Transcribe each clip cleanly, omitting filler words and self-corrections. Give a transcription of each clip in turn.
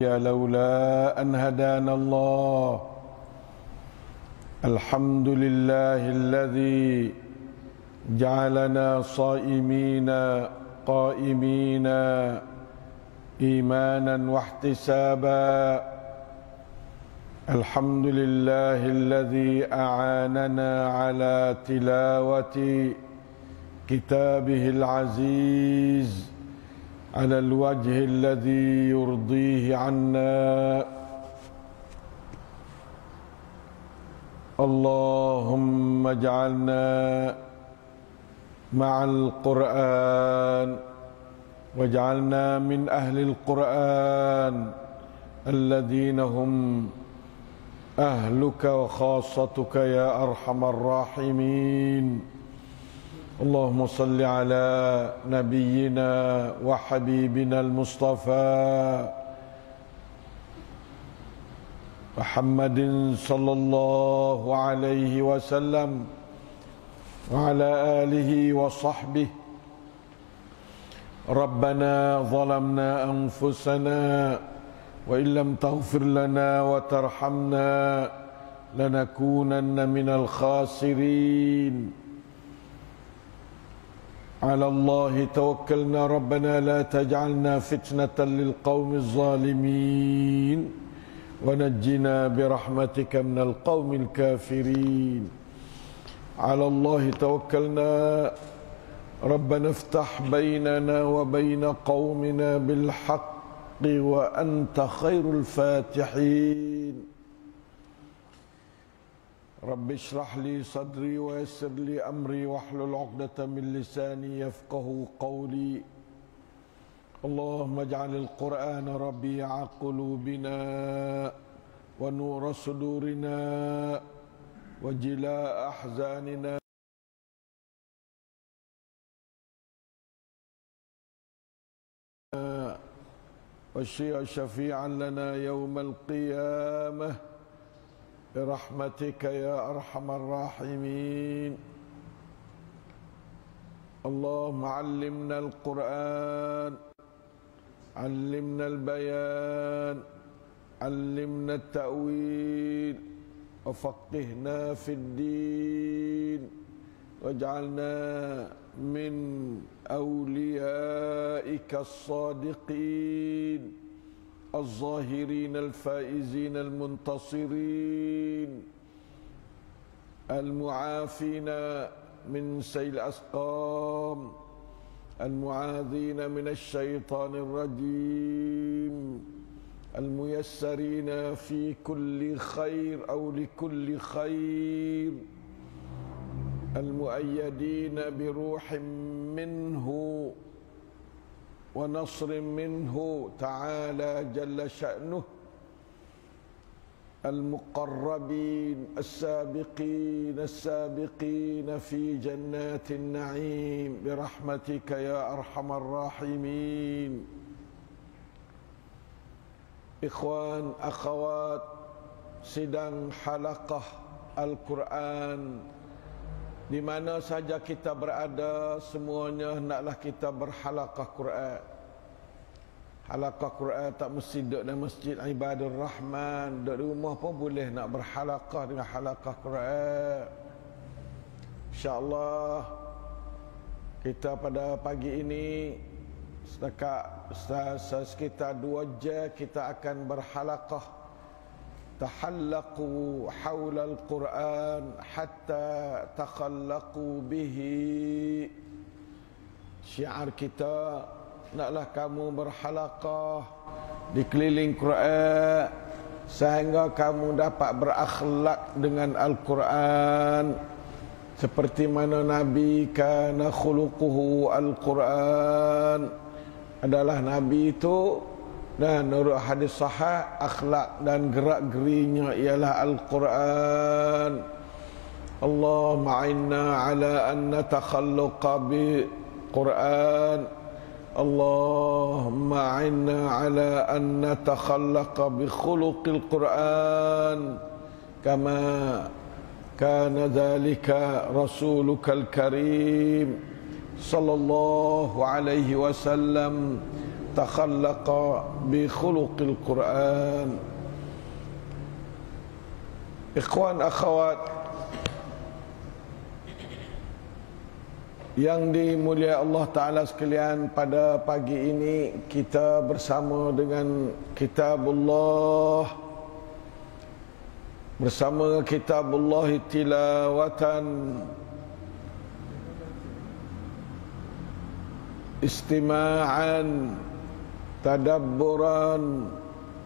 لولا أن هدانا الله الحمد لله الذي جعلنا صائمين قائمين إيمانا واحتسابا الحمد لله الذي أعاننا على تلاوة كتابه العزيز على الوجه الذي يرضيه عنا اللهم اجعلنا مع القرآن واجعلنا من أهل القرآن الذين هم أهلك وخاصتك يا أرحم الراحمين اللهم صل على نبينا وحبيبنا المصطفى محمد صلى الله عليه وسلم وعلى آله وصحبه ربنا ظلمنا أنفسنا وإن لم تغفر لنا وترحمنا لنكونن من الخاسرين على الله توكلنا ربنا لا تجعلنا فتنة للقوم الظالمين ونجنا برحمتك من القوم الكافرين على الله توكلنا ربنا افتح بيننا وبين قومنا بالحق وأنت خير الفاتحين رب اشرح لي صدري ويسر لي أمري واحلل عقدة من لساني يفقه قولي اللهم اجعل القرآن ربيع قلوبنا ونور صدورنا وجلاء أحزاننا وشفيعا لنا يوم القيامة برحمتك يا أرحم الراحمين اللهم علمنا القرآن علمنا البيان علمنا التأويل وفقهنا في الدين واجعلنا من أوليائك الصادقين الظاهرين الفائزين المنتصرين المعافين من سيل الأسقام المعاذين من الشيطان الرجيم الميسرين في كل خير أو لكل خير المؤيدين بروح منه ونصر منه تعالى جل شأنه المقربين السابقين في جنات النعيم برحمتك يا أرحم الراحمين إخوان أخوات sidang halaqah Al-Quran di mana saja kita berada semuanya hendaklah kita berhalaqah Quran. Halaqah Quran tak mesti duduk dalam masjid Ibadur Rahman, duduk di rumah pun boleh nak berhalaqah dengan halaqah Quran. InsyaAllah kita pada pagi ini sekitar 2 jam kita akan berhalaqah tahallaqu hawla al-Quran hatta takhallaqu bihi. Syiar kita, naklah kamu berhalaqah di keliling Quran sehingga kamu dapat berakhlak dengan Al-Quran seperti mana Nabi kana khuluquhu Al-Quran, adalah Nabi itu dan menurut hadis sahih akhlak dan gerak-gerinya ialah Al-Quran. Allahumma a'inna ala an natakhallaqa bi Quran. Allahumma a'inna ala an natakhallaqa bi khuluqil Quran kama kana dhalika rasulukal karim sallallahu alaihi wasallam takhallaqa bi khuluqil Quran. Ikhwan akhwat yang dimuliai Allah Ta'ala sekalian, pada pagi ini kita bersama dengan Kitabullah, bersama Kitabullah tilawatan, istima'an, tadabburan,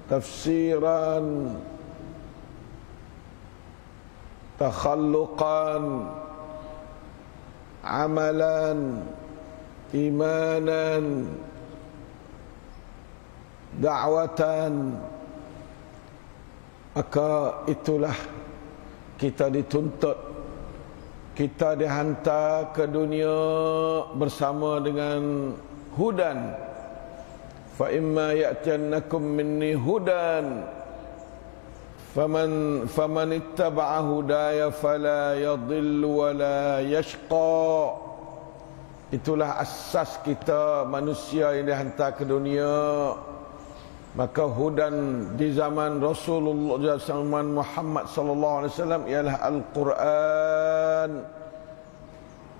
tafsiran, takhalluqan, amalan, imanan, da'watan. Maka itulah kita dituntut, kita dihantar ke dunia bersama dengan hudan. Fa imma ya'tiyannakum minni hudan faman ittaba'a hudaya fala yadhillu wa la yashqa. Itulah asas kita manusia yang dihantar ke dunia. Maka hudan di zaman Rasulullah, zaman Muhammad sallallahu alaihi wasallam ialah Al-Quran.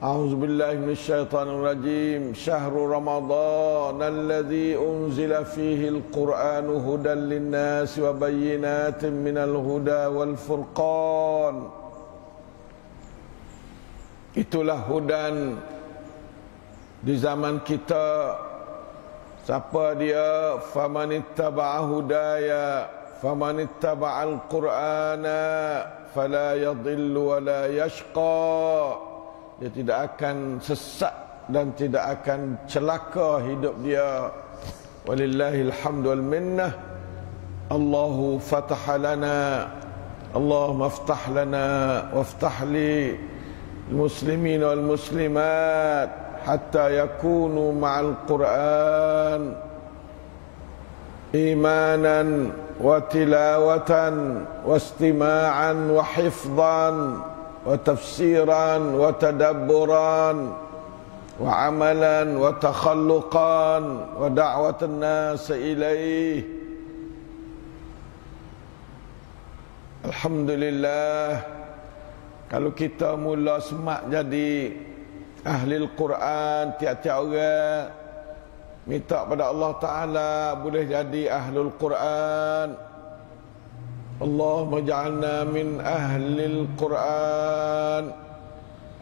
A'udzu billahi minasyaitonir rajim. Syahrul Ramadan alladzi unzila fihi al-Qur'anu hudan lin-nasi wa bayyinatin minal huda wal furqan. Itulah hudan di zaman kita. Siapa dia? Famanittaba'a hudaya, famanittaba'al Qur'ana fala yadhillu wa la yashqa. Dia tidak akan sesat dan tidak akan celaka hidup dia. Walillahil hamdu wal minnah. Allahu fataha lana, Allahumma aftah lana waftah li muslimin wal muslimat hatta yakunu ma'al Qur'an imanan wa tilawatan wa istima'an wa hifdhan wa tafsiran wa tadabburan wa amalan wa takhalluqan wa da'watan nas ilaih. Alhamdulillah, kalau kita mula semak jadi ahli Al-Quran, tiap-tiap orang minta pada Allah Ta'ala boleh jadi ahlul Quran. Allahumma ja'alna min ahli Al-Quran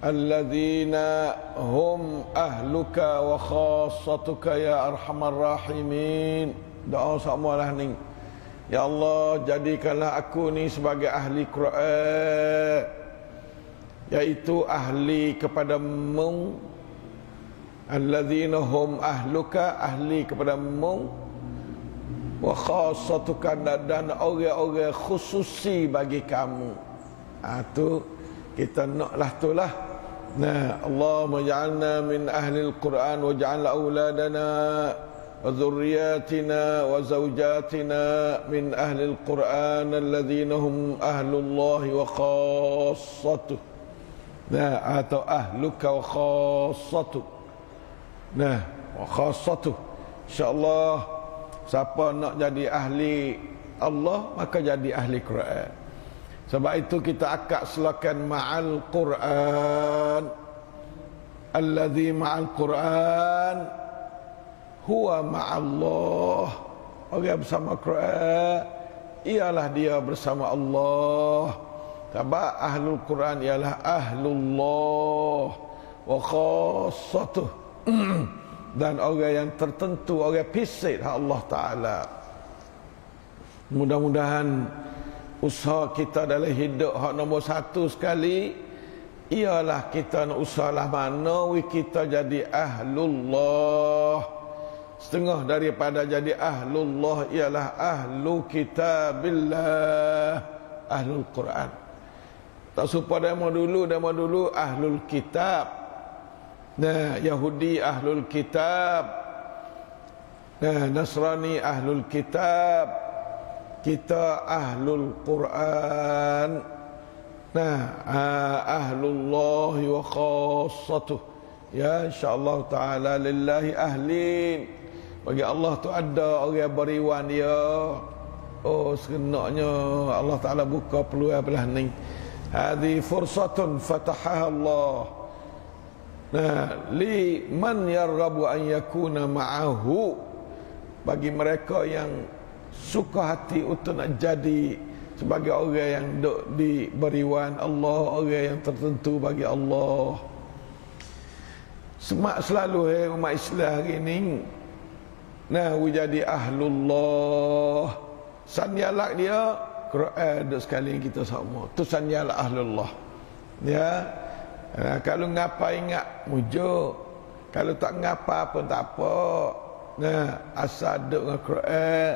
alladzina hum ahluka wa khassatuka ya arhamar rahimin. Doa samalah ni. Ya Allah, jadikanlah aku ni sebagai ahli Quran, yaitu ahli kepada-Mu, alladzina hum ahluka, ahli kepada-Mu, wa khassatuka, dan orang-orang khususi bagi kamu. Tu kita naklah tulah. Nah, Allahumma ja'alna min ahli al-Quran wa ja'al auladana wa dhurriyyatina wa zawjatina min ahli al-Quran alladzina hum ahlullahi wa khassatuh. Nah, atau ahluka wa khassatuh. Nah, wa khassatuh. InsyaAllah, siapa nak jadi ahli Allah, maka jadi ahli Quran. Sebab itu kita akad silakan ma'al Quran. Alladhi ma'al Quran huwa ma'allah. Orang bersama Quran ialah dia bersama Allah. Sebab ahlul Quran ialah ahlullah wa khassatuh. Dan orang yang tertentu, orang pisik Allah Ta'ala. Mudah-mudahan usaha kita dalam hidup hak nombor satu sekali ialah kita nak usahalah mana kita jadi ahlullah. Setengah daripada jadi ahlullah ialah ahlu kitabillah, ahlul Quran. Tak supaya demo dulu ahlul kitab. Nah, Yahudi ahlul kitab. Nah, Nasrani ahlul kitab. Kita ahlul Quran. Nah, ahlullahi wa khassatuh. Ya, insyaAllah ta'ala lillahi ahlin. Bagi Allah tu ada orang beriwan dia. Oh, sekenaknya Allah Ta'ala buka peluang belah ni. Hadhi fursatun fatahaha Allah. Nah, li man yarghabu an yakuna ma'ahu. Bagi mereka yang suka hati untuk nak jadi sebagai orang yang duk diberiwan Allah, orang yang tertentu bagi Allah. Semak selalu umat Islam hari ni. Nah, jadi ahlullah. Sanyalak dia Quran duk sekali kita semua. Tu sanyalak ahlullah. Ya. Kalau ngapa ingat mujuk. Kalau tak ngapa pun tak apa. Nah, asal duk dengan Quran,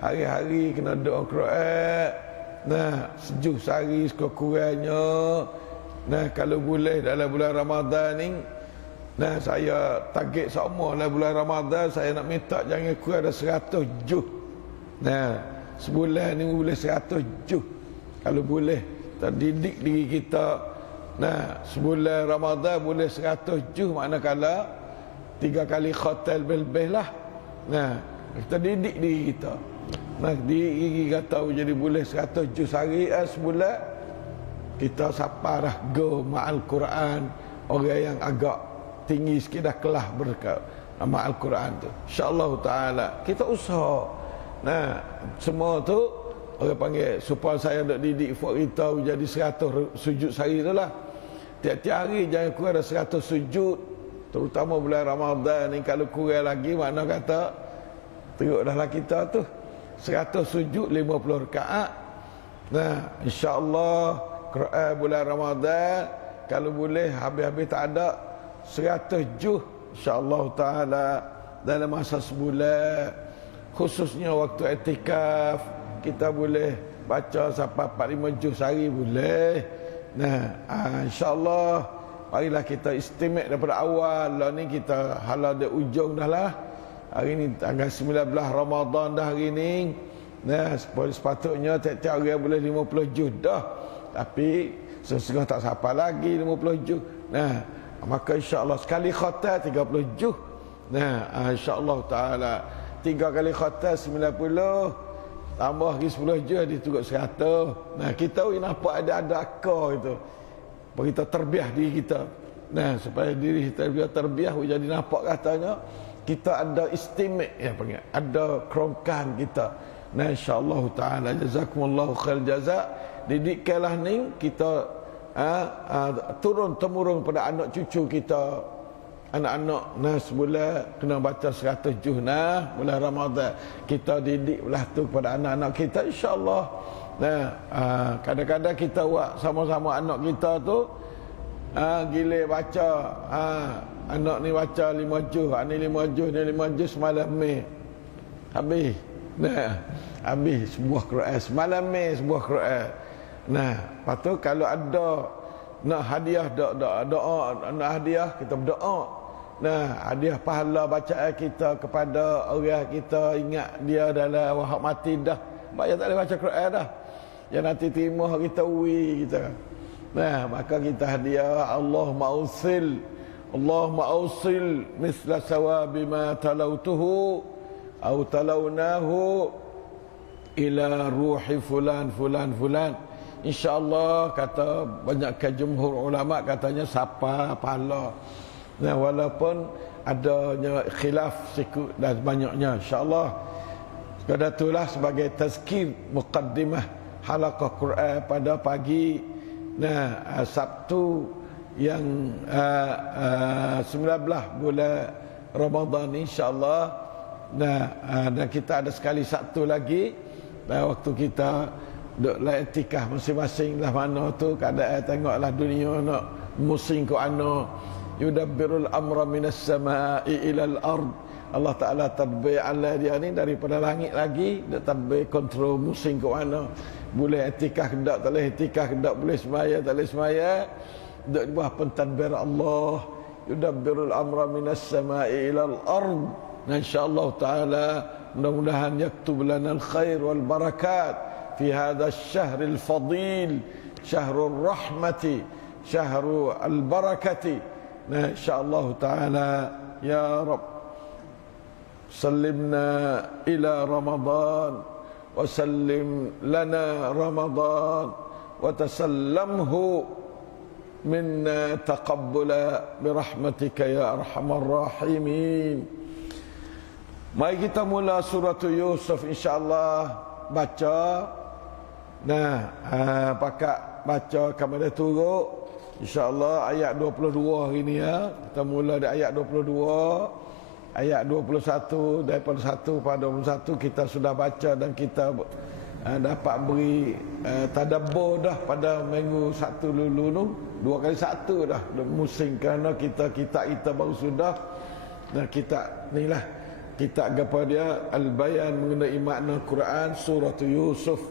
hari-hari kena duk dengan Quran. Nah, sejuh sehari sekurang-kurangnya. Nah, kalau boleh dalam bulan Ramadan ni, nah, saya target semua dalam bulan Ramadan, saya nak minta jangan kurang ada 100 juh. Nah, sebulan ni boleh 100 juh. Kalau boleh, kita didik diri kita. Nah, sebulan Ramadan boleh 100 juh, manakala 3 kali khotel lebih lah. Nah, kita didik diri kita. Nah, diri kata jadi boleh 100 juh sehari sebulan. Kita saparah go ma'al Quran. Orang yang agak tinggi sikit dah kelah berkat ma'al Quran tu. InsyaAllah ta'ala kita usaha. Nah, semua tu orang panggil supaya saya nak didik buat kita jadi 100 sujud sehari tu lah. Tiap-tiap hari jangan kurang ada 100 sujud. Terutama bulan Ramadan ni, kalau kurang lagi makna kata teruk dah lah kita tu. 100 sujud 50 rakaat. Nah, insya-Allah Quran bulan Ramadan kalau boleh habis-habis tak ada 100 juh insya-Allah taala dalam masa sebulan, khususnya waktu i'tikaf kita boleh baca sampai 4-5 juh sehari boleh. Nah, insya-Allah marilah kita istimewa daripada awal lah ni, kita halal di ujung dah lah. Hari ni tanggal 19 Ramadan dah hari ni. Nah, sepatutnya tiap-tiap hari boleh 50 juh dah. Tapi setengah tak sampai lagi 50 juh. Nah, maka insya-Allah sekali khatam 30 juh. Nah, insya-Allah taala 3 kali khatam 90, tambah lagi 10 juh diturut 100. Nah, kita nampak ada akar itu. Bagi kita terbiah diri kita. Nah, supaya diri kita terbiah jadi nampak katanya kita ada istimewa, ya panggil, ada kerongkan kita. Nah, insya-Allah taala jazakumullahu khair jazak. Didikkanlah ni kita turun temurun pada anak cucu kita. Anak-anak nah sebulan kena baca 100 juh nah bulan Ramadan. Kita didik belah tu kepada anak-anak kita insya-Allah. Nah, kadang-kadang kita buat sama-sama anak kita tu gila baca. Anak ni baca 5 juh, ni 5 juh, ni 5 juh semalam ni. Habis. Nah, habis sebuah Quran semalam ni sebuah Quran. Nah, lepas tu kalau ada nak hadiah doa nak hadiah kita berdoa. Nah, hadiah pahala bacaan kita kepada orang kita, ingat dia dalam wahab mati dah. Bayar tak boleh baca Quran dah. Yang nanti terima kita wi kita. Nah, maka kita hadiah Allahumma ausil misla sawabi ma talautuhu au talaunahu ila ruhi fulan fulan fulan. InsyaAllah kata banyak jumhur ulama katanya siapa pahala. Nah, walaupun adanya khilaf sikit dan banyaknya insyaAllah. Sekadar itulah sebagai tazkir muqaddimah halaqah Quran pada pagi Sabtu yang 19 bulan Ramadan insyaAllah. Nah, dan kita ada sekali Sabtu lagi waktu kita duk la i'tikaf masing-masing lah mana tu keadaan tengoklah dunia nak musim ke ana yudabbirul amra minas samaa'i ilal ard. Allah Taala tadbir ala dia ni daripada langit lagi, dia tadbir kontrol musim ke mana. Boleh i'tikaf hendak tak boleh i'tikaf hendak, boleh semaya tak boleh semaya. Duk di bawah pentadbir Allah. Yudabbirul amra minas samaa'i ilal ard. Insyaallah taala mudah-mudahan yaktub lana al-khair wal barakat في هذا الشهر الفضيل، شهر الرحمة، شهر البركة. إن شاء الله تعالى يا رب. سلمنا إلى رمضان وسلم لنا رمضان وتسلمه منا تقبلا برحمتك يا أرحم الراحمين. Mari kita mula surah Yusuf insya-Allah baca. Nah, pakak baca kepada turut insya-Allah ayat 22 hari ni ya. Kita mula dari ayat 22. Ayat 21 daripada 1 pada 21 kita sudah baca dan kita dapat beri tadabbur dah pada minggu 1 dulu tu. 2 kali 1 dah musim kerana kita baru sudah dan kita ni lah kita apa dia al-bayan mengenai makna Quran surah Yusuf.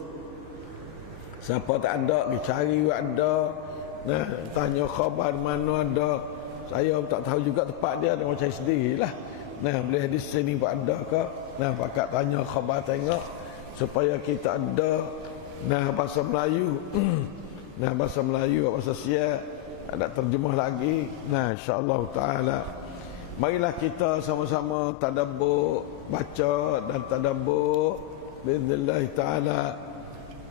Siapa tak ada dicari ada. Nah, tanya khabar mana ada. Saya tak tahu juga tempat dia nak cari sendirilah. Nah, boleh di sini pun ada ke? Nah, pakak tanya khabar tengok supaya kita ada bahasa Melayu. Bahasa Melayu, bahasa Sia ada terjemah lagi. Insya-Allah taala. Marilah kita sama-sama tadabbur, baca dan tadabbur biiznillah taala.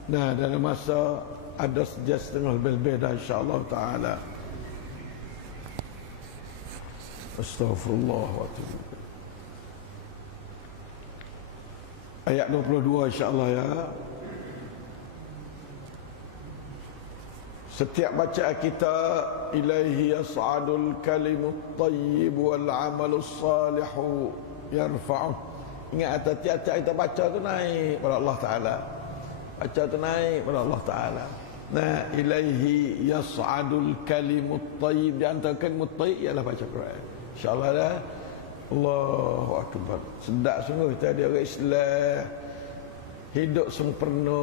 Dalam masa ada setengah lebih dah insya-Allah taala. Astaghfirullah wa atubu. Ayat 22 insya-Allah ya. Setiap bacaan kita ilaihi yas'adul kalimut thayyib wal amalus salihu yarfa'u. Ingat tiap-tiap kita baca tu naik pada Allah Taala. Baca tu naik pada Allah Taala. Ilaihi yas'adul kalimut thayyib, di antara kalimut thayyib ialah baca Quran. Insya-Allah dah. Allahu akbar. Sedap sungguh kita dia orang Islam. Hidup sempurna.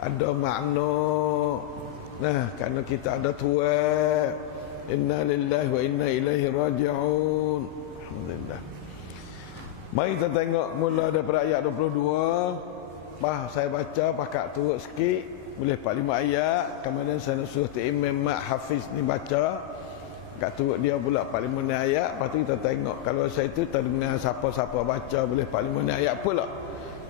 Ada makna. Kerana kita ada Tuhan. Inna lillahi wa inna ilaihi raji'un. Alhamdulillah. Mari kita tengok mula daripada ayat 22. Saya baca pakak turut sikit. Boleh 4-5 ayat. Kemudian saya nak suruh Imam Mak Hafiz ni baca. Kat turut dia pula 4-5 ayat. Lepas tu kita tengok. Kalau saya tu kita dengar siapa-siapa baca boleh 4-5 ayat pula.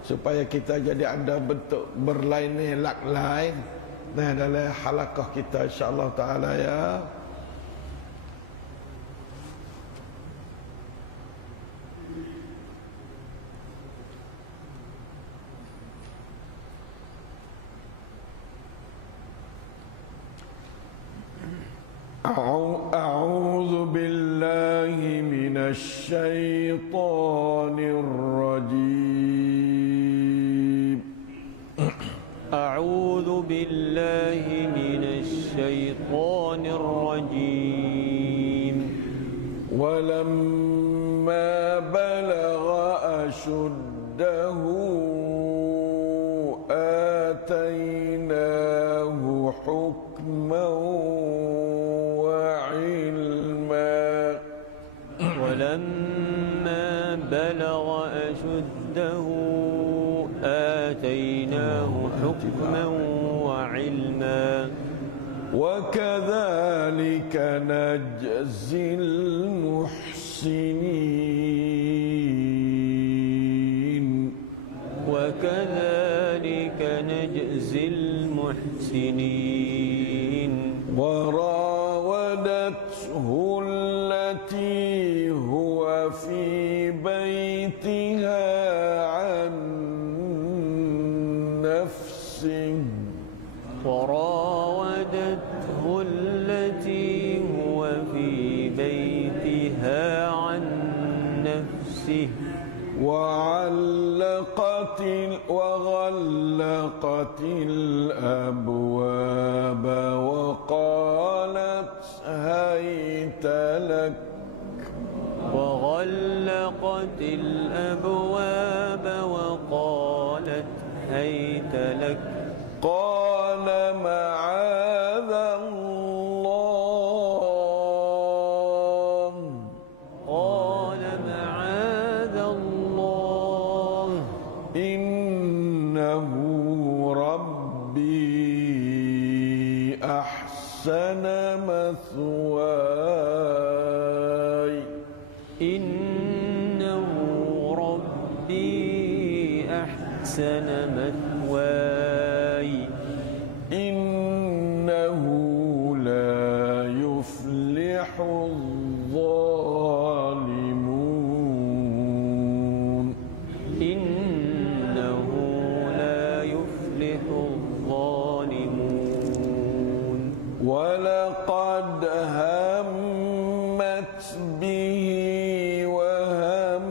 Supaya kita jadi ada bentuk berlainan lak lain dalam halaqah kita insya-Allah taala ya. A'udzu billahi minasy syaithanir rajim. أعوذ بالله من الشيطان الرجيم. ولما بلغ أشده آتيناه حكما وعلما. ولما بلغ أشده آتيناه حكما وعلما. وكذلك نجزي المحسنين. وكذلك نجزي المحسنين. وراودته التي هو في بيتها عن نفسه. وراودته التي هو في بيتها عن نفسه. وغلقت الأبواب وقالت هيت لك. وغلقت الأبواب وقالت هيت لك. قال معاذ الله. قال معاذ الله. إنه ربي أحسن مثواي. إنه مثواي إنه لا يفلح الظالمون إنه لا يفلح الظالمون ولقد همت به وهم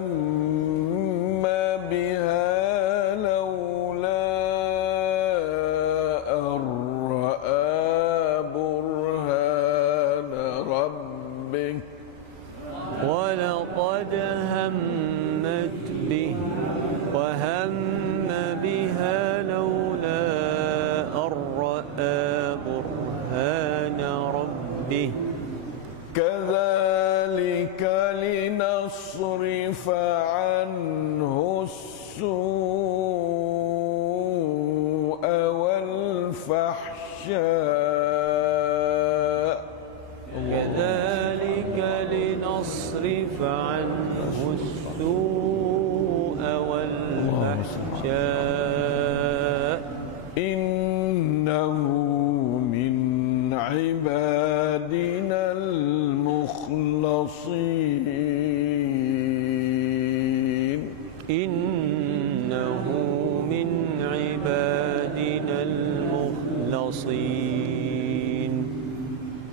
بها لولا أن رأى برهان ربه ولقد همت به وهم بها لولا أن رأى برهان ربه كذلك لنصرف عنه السوء والفحشاء كذلك لنصرف عنه السوء والفحشاء إنه من عبادنا المخلصين إنه من عبادنا المخلصين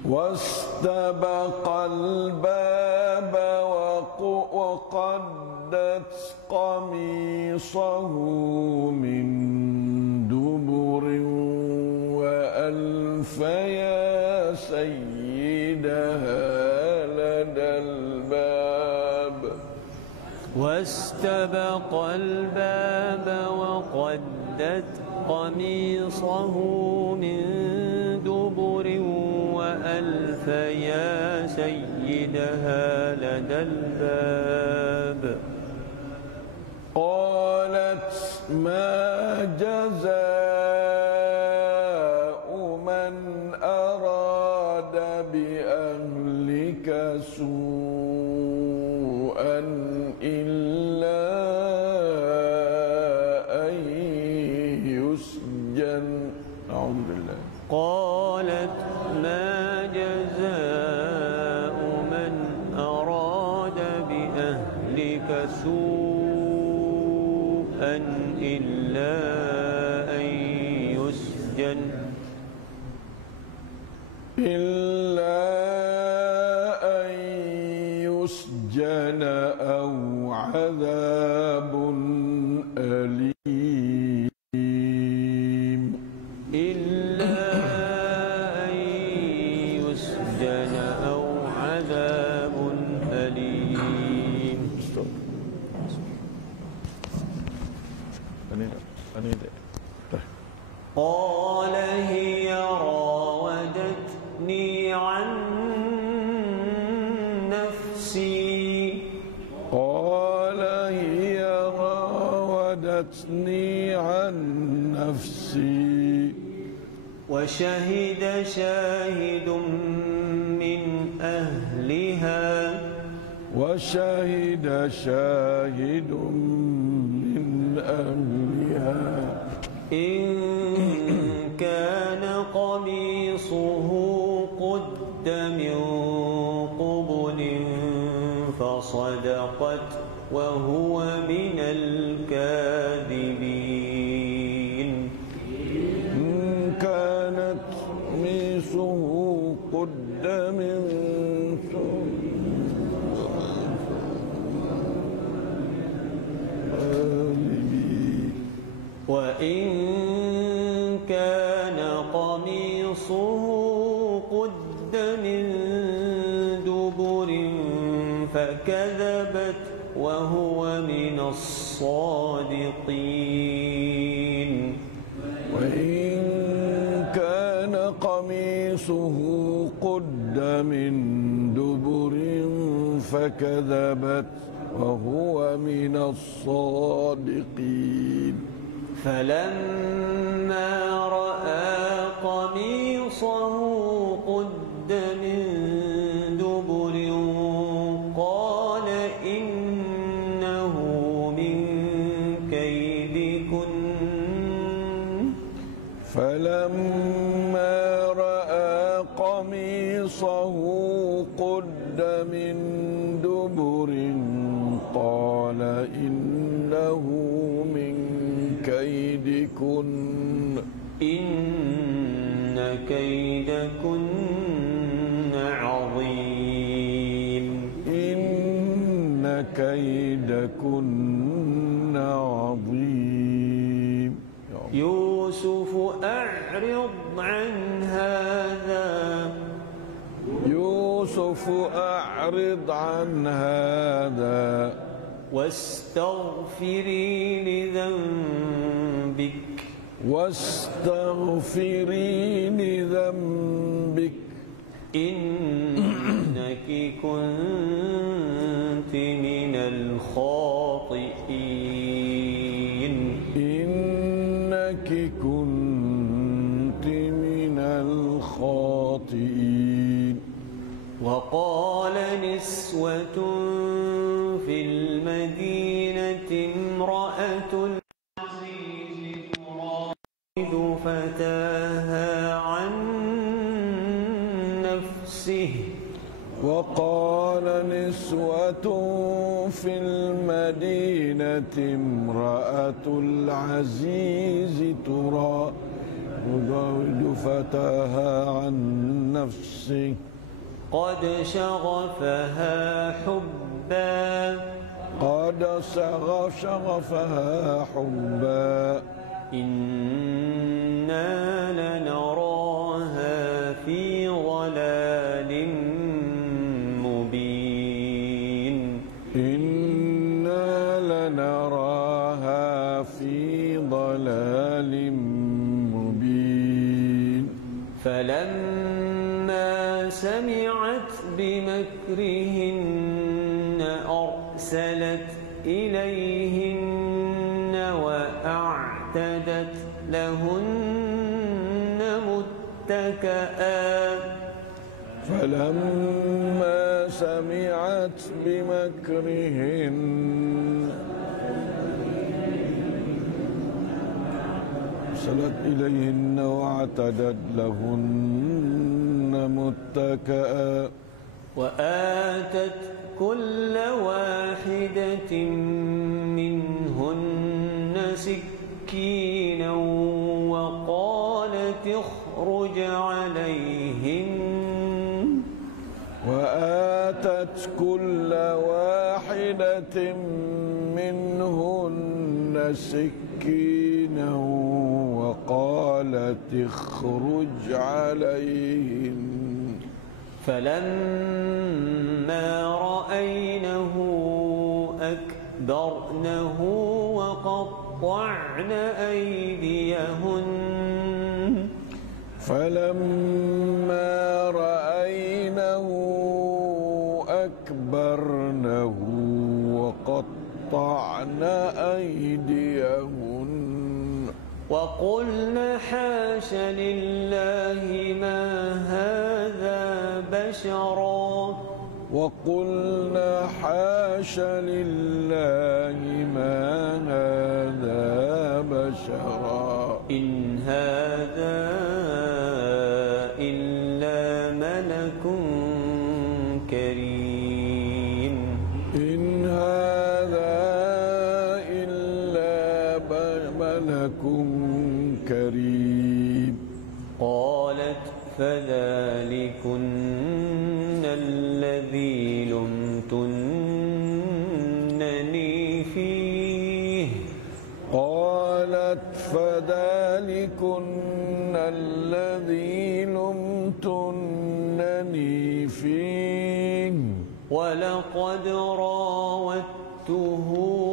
واستبق الباب وقدت قميصه من دبر وألف يا سيدها لدى الباب واستبق الباب وقدت قميصه من دبر وألف يا سيدها لدى الباب قالت ما جزاء من أراد بأهلك سوءا إلا أن يسجن أعوذ بالله قالت ما جزاء من أراد بأهلك سوءا إلا أن يسجن أو عذاب أليم إلا أن يسجن أو عذاب أليم قال هي راودتني عن نفسي قال هي راودتني عن نفسي وشهد شاهد من أهلها وشهد شاهد من أهلها إن كان قميصه قد من قبل فصدقت وهو من الكاذبين إن كانت قميصه قد من وإن كان قميصه قد من دبر فكذبت وهو من الصادقين وإن كان قميصه قد من دبر فكذبت وهو من الصادقين فلما رأى قميصه قد من دبر قال إنه من كيدكن فلما رأى قميصه قد من دبر قال إنه من كيدكن إن كيدكن عظيم إن كيدكن عظيم يوسف أعرض عن هذا يوسف أعرض عن هذا واستغفري لذنبك واستغفري لذنبك إنك كنت من الخاطئين إنك كنت من الخاطئين وقال نسوة في المدينة امرأة العزيز تراود فتاها عن نفسه وقال نسوة في المدينة امرأة العزيز تراود فتاها عن نفسه قد شغفها حبا قد شغفها حبا إنا لنراها في ضلال مبين إنا لنراها في ضلال مبين فلما سمعت بمكرهن أرسلت إليهن وأعتدت لهن متكئا فلما سمعت بمكرهن أرسلت إليهن واعتدت لهن متكئا وآتت كل واحدة منهن سكينا وقالت اخرج عليهن وآتت كل واحدة منهن سكينا وقالت اخرج عليهن فلما رأينه أكبرنه وقطعن أيديهن فلما رأينه أكبرنه وقطعن أيديهن وقلن حاش لله ما هذا بشرا وقلنا حاش لله ما هذا بشرا إن هذا إلا ملك كريم إن هذا إلا ملك كريم قالت فذلكن الذي لمتنني فيه قالت فذلكن الذي لمتنني فيه ولقد راودته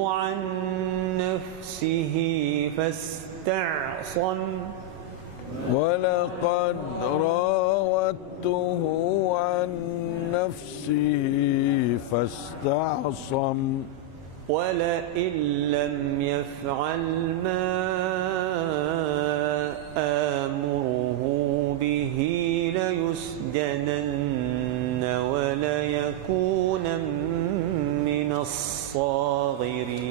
عن نفسه فاستعصم ولقد راودته عن نفسه فاستعصم ولئن لم يفعل ما آمره به ليسجنن وليكون من الصاغرين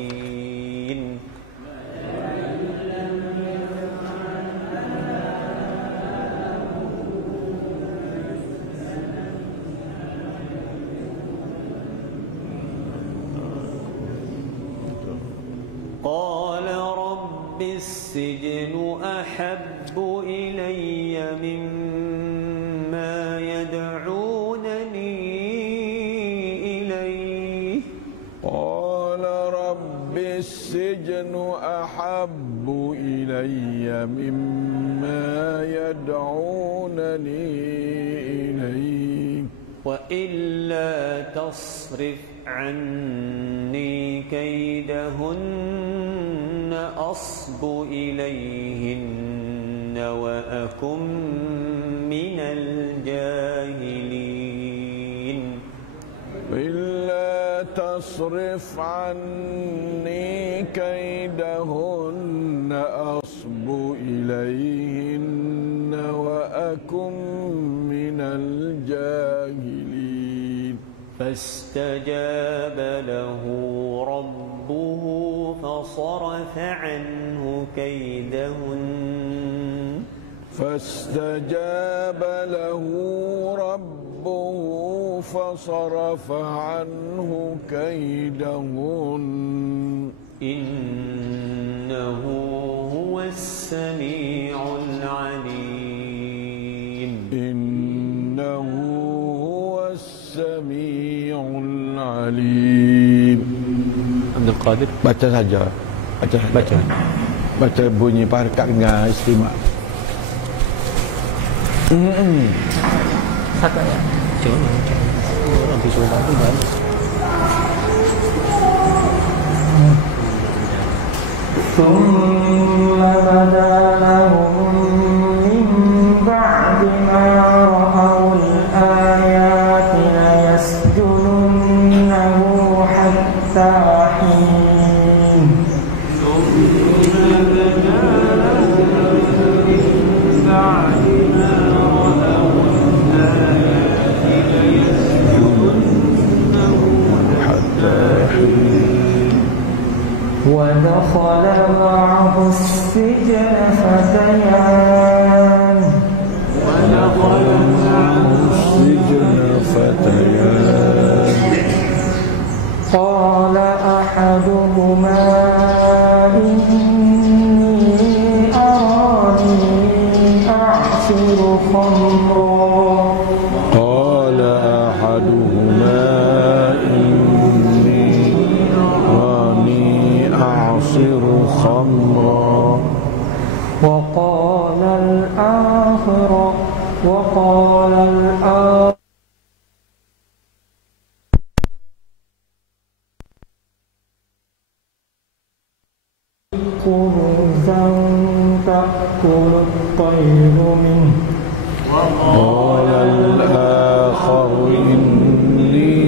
السجن أحب إلي مما يدعونني إليه قال رب السجن أحب إلي مما يدعونني إليه وإلا تصرف عني كيدهن أصب إليهن وأكن من الجاهلين إلا تصرف عني كيدهن أصب إليهن وأكن من الجاهلين فاستجاب له ربه فصرف عنه كيدهن فاستجاب له ربه فصرف عنه كيدهن إنه هو السميع العليم إنه هو السميع العليم. Abdul Qadir Baca saja. Baca bunyi harakat dengan istimak. Satu ya. Coba nanti coba tu bagus. ثم بدا لهم من بعد ما رأوا الآيات ليسجننه حتى حين ودخل معه السجن فتيان قال أحدهما إني أراني أعصر خمرا قال أحدهما إني أراني أعصر خمرا وقال الآخر خبزا تأكل الطير منه قال الآخر إني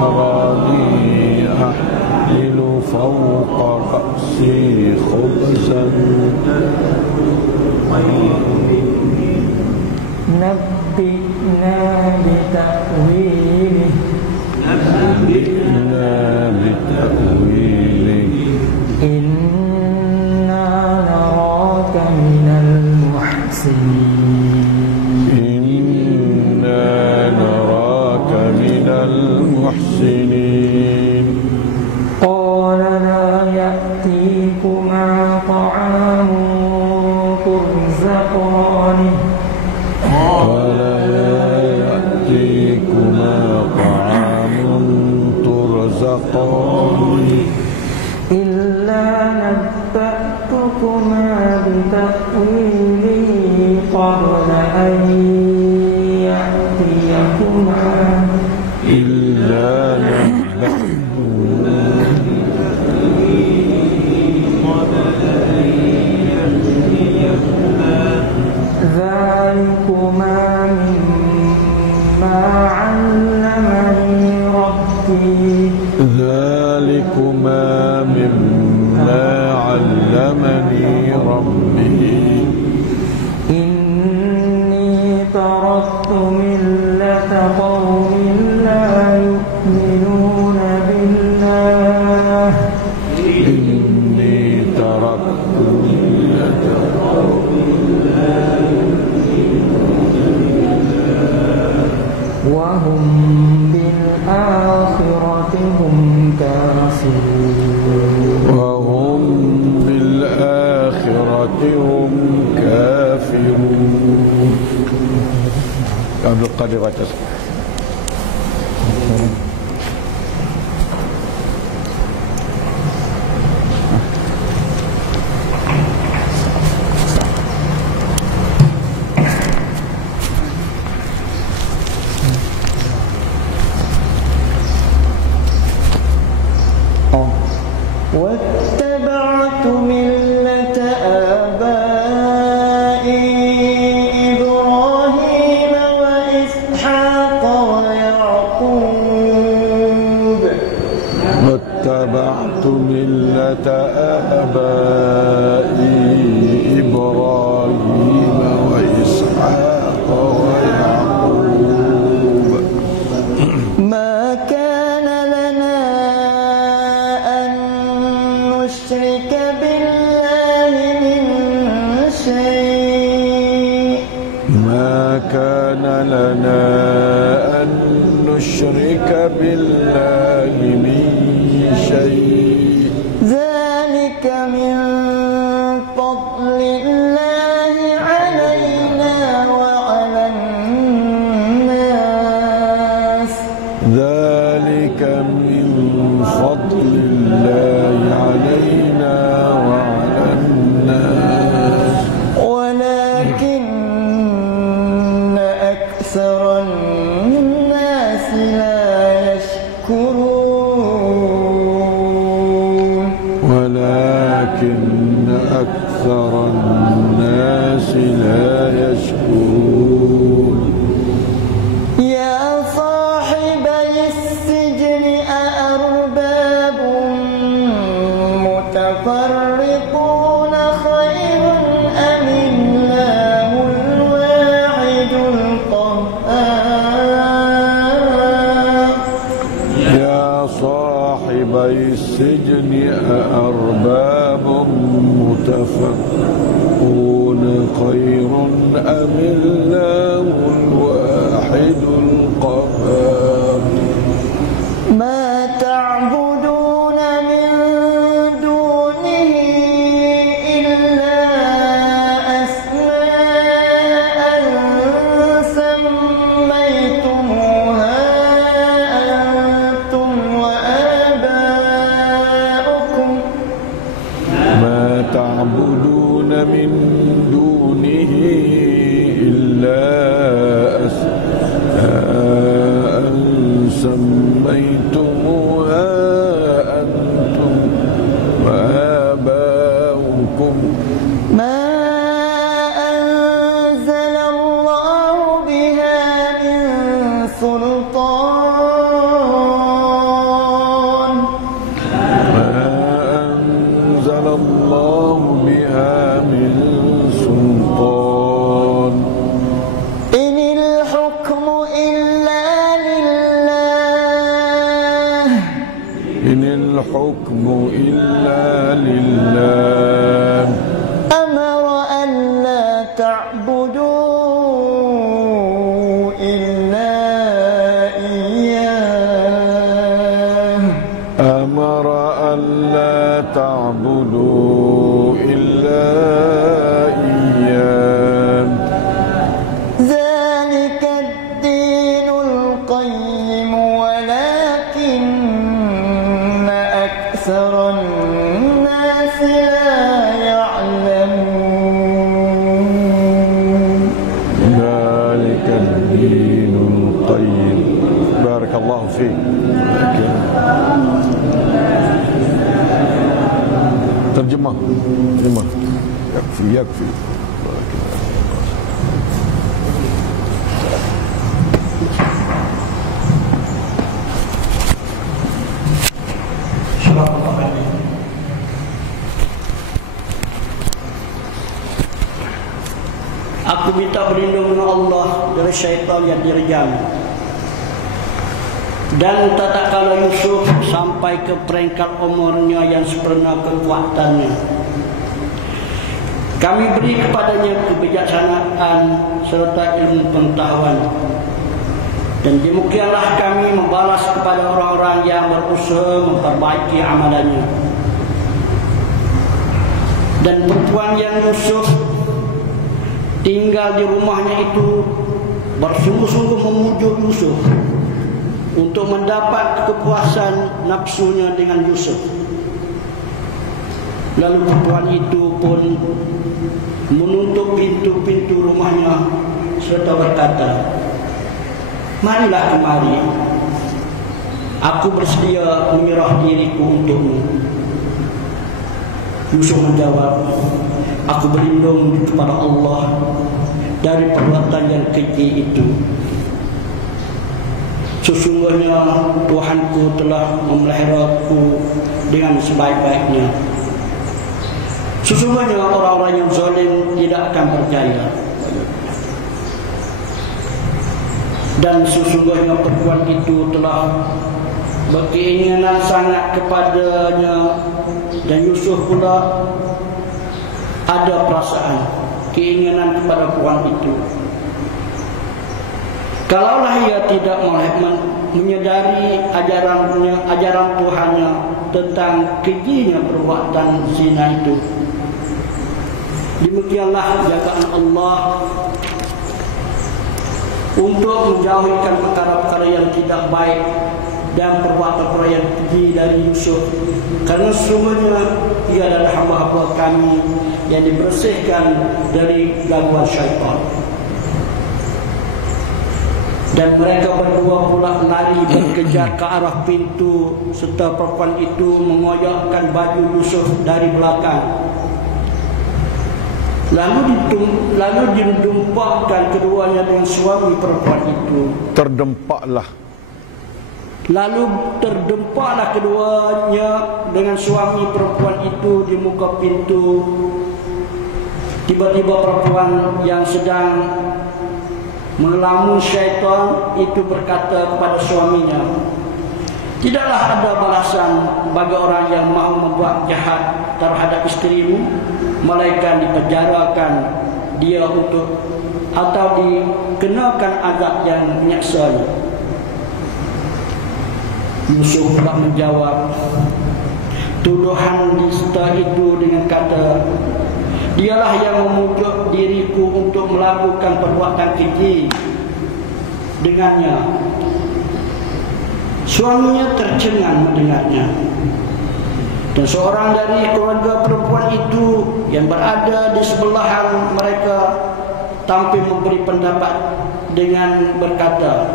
أراني أحمل فوق رأسي خبزا نبئنا بتأويله إنا نراك من المحسنين قال لا يأتيكما طعام ترزقانه قال لا يأتيكما طعام ترزقانه إلا نبأتكما بتأويله قبل أن يأتيكما إلا ذلكما مما علمني ربي ذلكما مما علمني ربي إني الآخرة هم كافرون. عبد القادر baca. واتبعت ملة آبائي إبراهيم وإسحاق ويعقوب. واتبعت ملة آبائي إبراهيم وإسحاق ويعقوب. ما كان لنا أن نشرك بالله من شيء. ما كان لنا أن نشرك بالله من شيء. ذلك من فضل الله علينا وعلى الناس. ذلك من فضل الله علينا وعلى الناس ولكن أكثر الناس لا يشكرون. ولكن أكثر الناس لا يشكرون. يا صاحبي السجن أأرباب متفرقون خير أم الله الواحد القهار. يا صاحبي السجن أأرباب متفرقون خير أم الله الواحد القهار. ما تعبدون من دونه إلا أسماء سميتموها أنتم وآباؤكم. ما تعبدون من دونه إلا أسماء سميتموها أنتم وآباؤكم ما أنزل الله بها من سلطان. ما أنزل الله بها من سلطان. إن الحكم إلا لله. إن الحكم إلا لله. أمر ألا تعبدوا إلا إياه. أمر ألا تعبدوا إلا إياه. ذلك الدين القيم ولكن أكثر الناس لا يعلمون. ذلك الدين القيم. بارك الله فيك. ترجمة يكفي. Aku minta perlindungan Allah dari syaitan yang direjam. Dan tatkala Yusuf sampai ke peringkat umurnya yang sempurna kekuatannya, kami beri kepadanya kebijaksanaan serta ilmu pengetahuan. Dan demikianlah kami membalas kepada orang-orang yang berusaha memperbaiki amalannya. Dan perempuan yang Yusuf tinggal di rumahnya itu bersungguh-sungguh memujuk Yusuf untuk mendapat kepuasan nafsunya dengan Yusuf. Lalu perempuan itu pun menutup pintu-pintu rumahnya serta berkata, "Marilah kemari, aku bersedia menyerah diriku untukmu." Yusuf menjawab, "Aku berlindung kepada Allah dari perbuatan yang keji itu. Sesungguhnya Tuhanku telah memeliharaku dengan sebaik-baiknya. Sesungguhnya orang-orang yang zalim tidak akan berjaya. Dan sesungguhnya perempuan itu telah berkeinginan sangat kepadanya, dan Yusuf pula ada perasaan keinginan kepada perempuan itu. Kalaulah ia tidak menyadari ajaran Tuhannya tentang kejinya perbuatan zina itu. Demikianlah jagaan Allah untuk menjauhkan perkara-perkara yang tidak baik dan perbuatan-perbuatan yang keji dari Yusuf. Karena sesungguhnya ia adalah hamba-hamba kami yang dibersihkan dari gangguan syaitan." Dan mereka berdua pula lari berkejar ke arah pintu, serta perempuan itu mengoyakkan baju Yusuf dari belakang. Lalu didempakkan keduanya dengan suami perempuan itu. Lalu terdempaklah keduanya dengan suami perempuan itu di muka pintu. Tiba-tiba perempuan yang sedang melamun syaitan itu berkata kepada suaminya, "Tidaklah ada balasan bagi orang yang mahu membuat jahat terhadap isterimu, melainkan dipenjarakan dia atau dikenakan azab yang menyaksanya." Yusuf pula menjawab tuduhan dusta itu dengan kata, "Dialah yang memujuk diriku untuk melakukan perbuatan keji dengannya." Suaminya tercengang mendengarnya. Dan seorang dari keluarga perempuan itu yang berada di sebelahan mereka tampil memberi pendapat dengan berkata,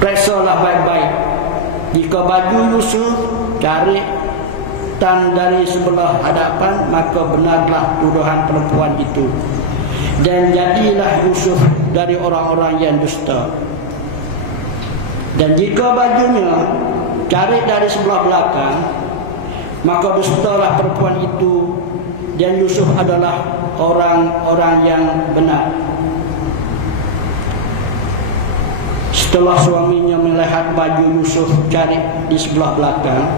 "Periksalah baik-baik. Jika baju Yusuf cari tan dari sebelah hadapan, maka benarlah tuduhan perempuan itu. Dan jadilah Yusuf dari orang-orang yang dusta. Dan jika bajunya cari dari sebelah belakang, maka dustalah perempuan itu, dan Yusuf adalah orang-orang yang benar." Setelah suaminya melihat baju Yusuf cari di sebelah belakang,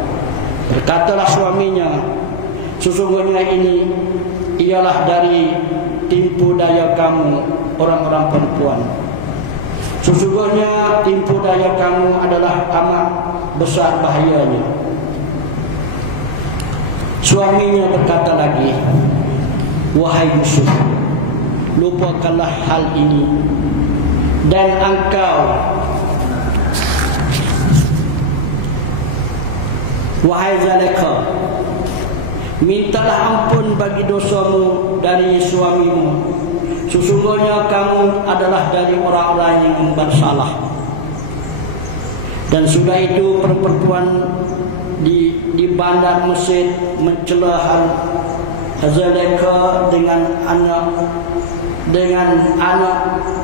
berkatalah suaminya, "Sesungguhnya ini ialah dari tipu daya kamu, orang-orang perempuan. Sesungguhnya tipu daya kamu adalah amat besar bahayanya." Suaminya berkata lagi, "Wahai Yusuf, lupakanlah hal ini, dan engkau, wahai Zulaikha, mintalah ampun bagi dosamu dari suamimu. Sesungguhnya kamu adalah dari orang-orang yang bersalah." Dan sudah itu perempuan di bandar Mesir mencela Zulaikha dengan anak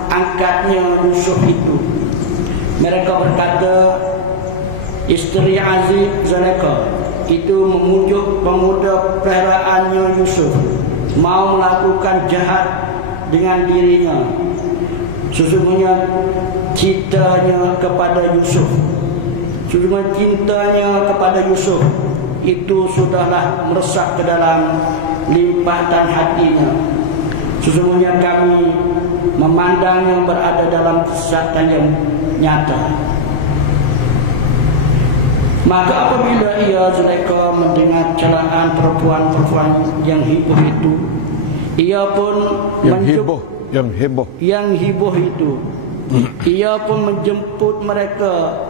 angkatnya Yusuf itu. Mereka berkata, isteri Aziz Zulaikha itu memujuk pemuda peliharaannya Yusuf mau melakukan jahat dengan dirinya. Sesungguhnya cintanya kepada Yusuf itu sudahlah meresap ke dalam limpatan hatinya. Sesungguhnya kami memandangnya berada dalam kesesatan yang nyata. Maka apabila ia Zulaikha mendengar celaan perempuan-perempuan yang heboh itu, ia pun yang heboh itu, ia pun menjemput mereka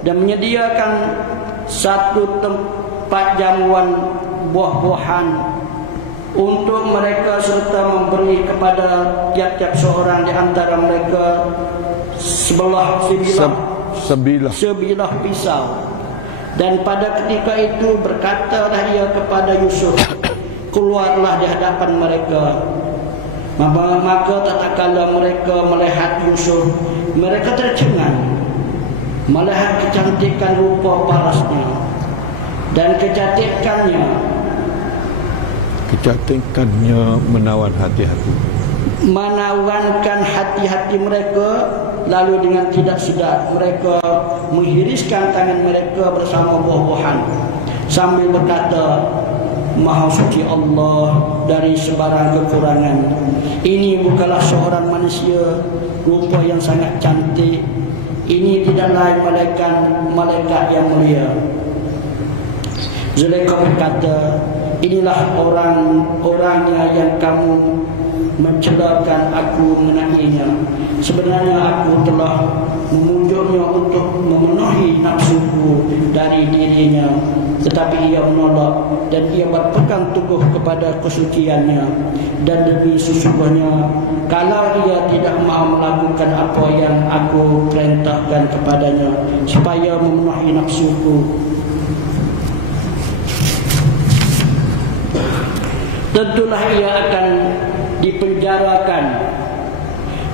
dan menyediakan satu tempat jamuan buah-buahan untuk mereka serta memberi kepada tiap-tiap seorang di antara mereka sebilah pisau. Dan pada ketika itu berkatalah ia kepada Yusuf, keluarlah di hadapan mereka. Maka tatkala mereka melihat Yusuf, mereka tercengang melihat kecantikan rupa parasnya dan kecantikannya menawankan hati-hati mereka. Lalu dengan tidak sedar mereka menghiriskan tangan mereka bersama buah-buahan sambil berkata, Maha suci Allah dari sebarang kekurangan. Ini bukanlah seorang manusia rupa yang sangat cantik. Ini tidak lain malaikat yang mulia. Zulaikha berkata, inilah orang-orangnya yang kamu mencelakan aku mengenainya. Sebenarnya aku telah memujuknya untuk memenuhi nafsuku dari dirinya, tetapi ia menolak dan ia berpegang teguh kepada kesuciannya. Dan demi sesungguhnya kalau ia tidak mahu melakukan apa yang aku perintahkan kepadanya supaya memenuhi nafsuku, tentulah ia akan dipenjarakan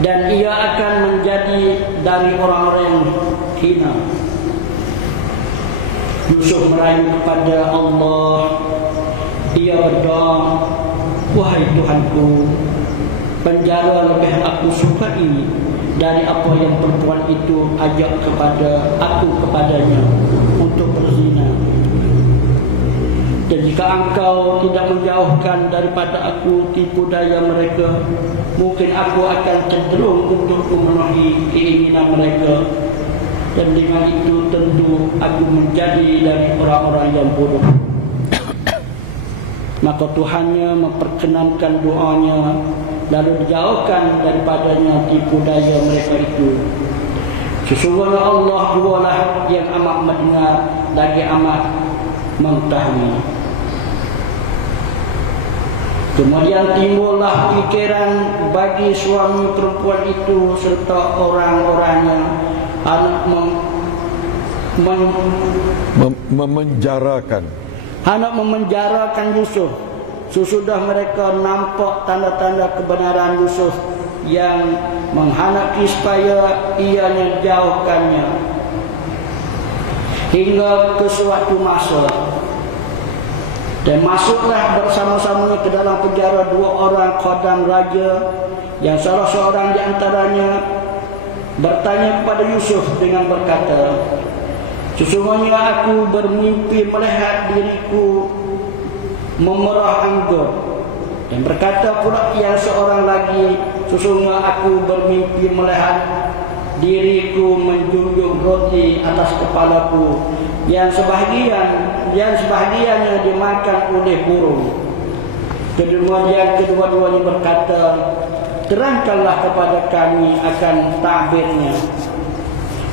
dan ia akan menjadi dari orang-orang yang hina. Yusuf merayu kepada Allah. Ia berdoa, wahai Tuhanku, penjara lebih aku sukai dari apa yang perempuan itu ajak kepada aku kepadanya untuk berzina. Dan jika engkau tidak menjauhkan daripada aku tipu daya mereka, mungkin aku akan cenderung untuk memenuhi keinginan mereka. Dan dengan itu tentu aku menjadi dari orang-orang yang bodoh. Maka Tuhannya memperkenankan doanya, lalu dijauhkan daripadanya tipu daya mereka itu. Sesungguhnya Allah jualah yang amat mendengar lagi amat mengetahui. Kemudian timbullah pikiran bagi suami perempuan itu serta orang-orangnya memenjarakan Yusuf sesudah mereka nampak tanda-tanda kebenaran Yusuf yang menghendaki supaya ianya jauhkannya hingga ke suatu masa. Dan masuklah bersama-samanya ke dalam penjara dua orang khadam raja, yang salah seorang di antaranya bertanya kepada Yusuf dengan berkata, sesungguhnya aku bermimpi melihat diriku memerah anggur. Dan berkata pula yang seorang lagi, sesungguhnya aku bermimpi melihat diriku menjunjung roti atas kepalaku yang sebahagiannya dimakan oleh burung. Kedua-duanya berkata, terangkanlah kepada kami akan takbirnya.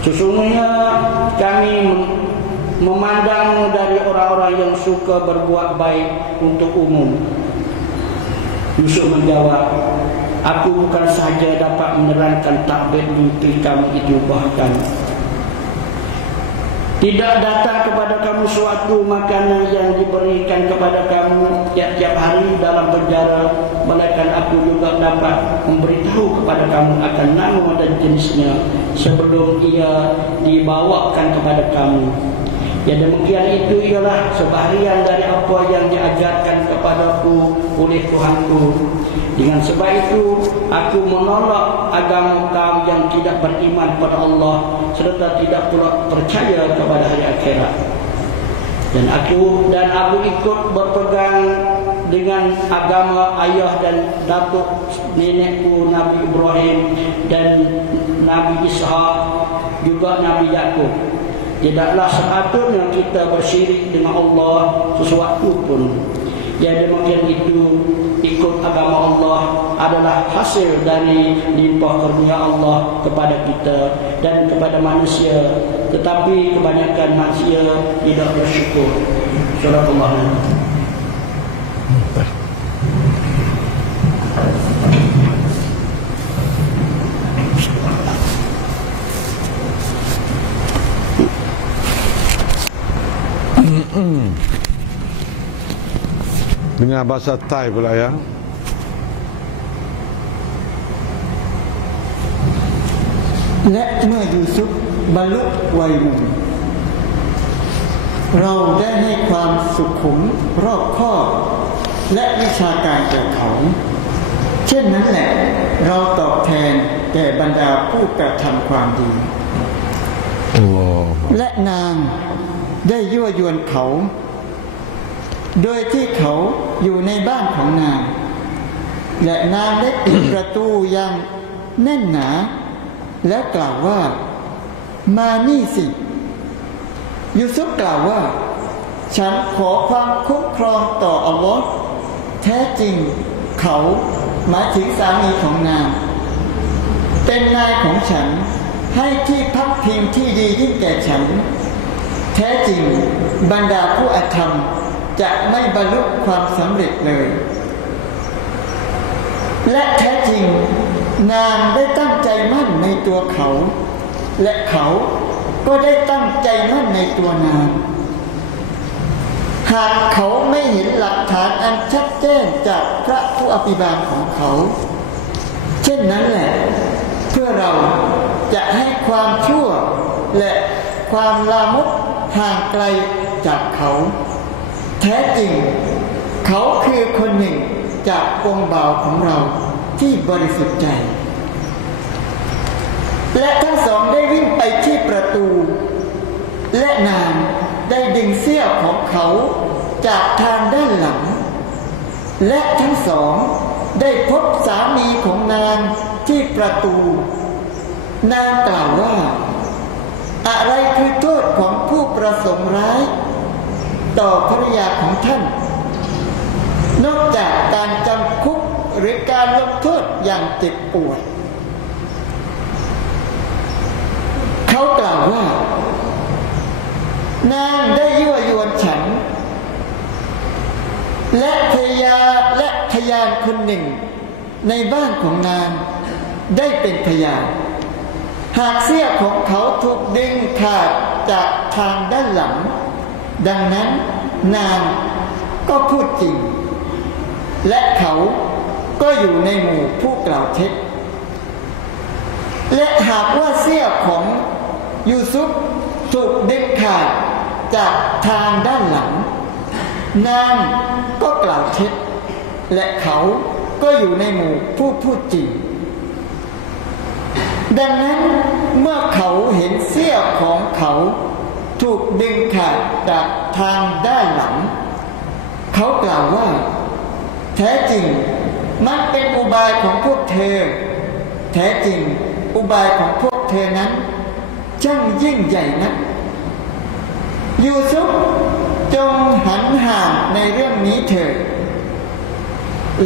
Sesungguhnya kami memandangmu dari orang-orang yang suka berbuat baik untuk umum. Yusuf menjawab, aku bukan sahaja dapat menerangkan takbir mimpi kamu itu, bahkan tidak datang kepada kamu suatu makanan yang diberikan kepada kamu tiap-tiap hari dalam penjara, melainkan aku juga dapat memberitahu kepada kamu akan nama dan jenisnya sebelum ia dibawakan kepada kamu. Yang demikian itu ialah sebahagian dari apa yang diajarkan kepadaku oleh Tuhanku. Dengan sebab itu aku menolak agama kaum yang tidak beriman pada Allah serta tidak pula percaya kepada hari akhirat. Dan aku ikut berpegang dengan agama ayah dan datuk nenekku Nabi Ibrahim dan Nabi Ishak juga Nabi Yakub. Tidaklah sepatutnya kita bersyirik dengan Allah sesuatu pun. Yang demikian itu ikut agama Allah adalah hasil dari limpah karunia Allah kepada kita dan kepada manusia. Tetapi kebanyakan manusia tidak bersyukur. Surah Allah. Dengan bahasa Thai pula ya.และเมื่อยูซุฟบรรลุวัยหนุ่มเราได้ให้ความสุขุมรอบคอบและวิชาการแก่เขาเช่นนั้นแหละเราตอบแทนแก่บรรดาผู้กระทำความดีและนางได้ยั่วยวนเขาโดยที่เขาอยู่ในบ้านของนางและนางได้ปิดประตูอย่างแน่นหนาแล้วกล่าวว่ามานี่สิยูซุฟกล่าวว่าฉันขอความคุ้มครองต่ออัลลอฮ์แท้จริงเขาหมายถึงสามีของนางเป็นนายของฉันให้ที่พักพิงที่ดียิ่งแก่ฉันแท้จริงบรรดาผู้อธรรมจะไม่บรรลุความสำเร็จเลยและแท้จริงนางได้ตั้งใจมั่นในตัวเขาและเขาก็ได้ตั้งใจมั่นในตัวนางหากเขาไม่เห็นหลักฐานอันชัดแจ้งจากพระผู้อภิบาลของเขาเช่นนั้นแหละเพื่อเราจะให้ความชั่วและความลามกห่างไกลจากเขาแท้จริงเขาคือคนหนึ่งจากวงบ่าวของเราที่บริสุทธิ์ใจและทั้งสองได้วิ่งไปที่ประตูและนางได้ดึงเสื้อของเขาจากทางด้านหลังและทั้งสองได้พบสามีของนางที่ประตูนางกล่าวว่าอะไรคือโทษของผู้ประสงค์ร้ายต่อภรรยาของท่านนอกจากการจำคุกหรือการลงโทษอย่างเจ็บปวดเขากล่าวว่านางได้ยั่วยวนฉันและพยานคนหนึ่งในบ้านของนางได้เป็นพยานหากเสื้อของเขาถูกดึงขาดจากทางด้านหลังดังนั้นนางก็พูดจริงและเขาก็อยู่ในหมู่ผู้กล่าวเท็จและหากว่าเสื้อของยูซุฟถูกดึงขาดจากทางด้านหลังนางก็กล่าวเท็จและเขาก็อยู่ในหมู่ผู้พูดจริงดังนั้นเมื่อเขาเห็นเสื้อของเขาถูกดึงขาดจากทางด้านหลังเขากล่าวว่าแท้จริงมันเป็นอุบายของพวกเธอแท้จริงอุบายของพวกเธอนั้นช่างยิ่งใหญ่นักยูซุฟจงหันห่างในเรื่องนี้เถิด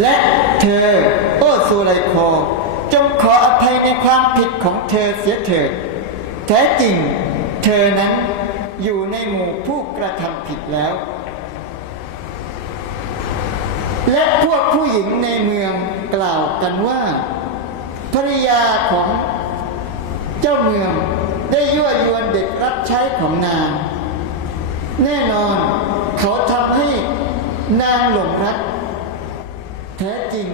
และเธอโอ้ซูไลโคจงขออภัยในความผิดของเธอเสียเถิดแท้จริงเธอนั้นอยู่ในหมู่ผู้กระทำผิดแล้วและพวกผู้หญิงในเมืองกล่าวกันว่าภริยาของเจ้าเมืองได้ยั่วยวนเด็กรับใช้ของนางแน่นอนเขาทำให้นางหลงรักแท้จริง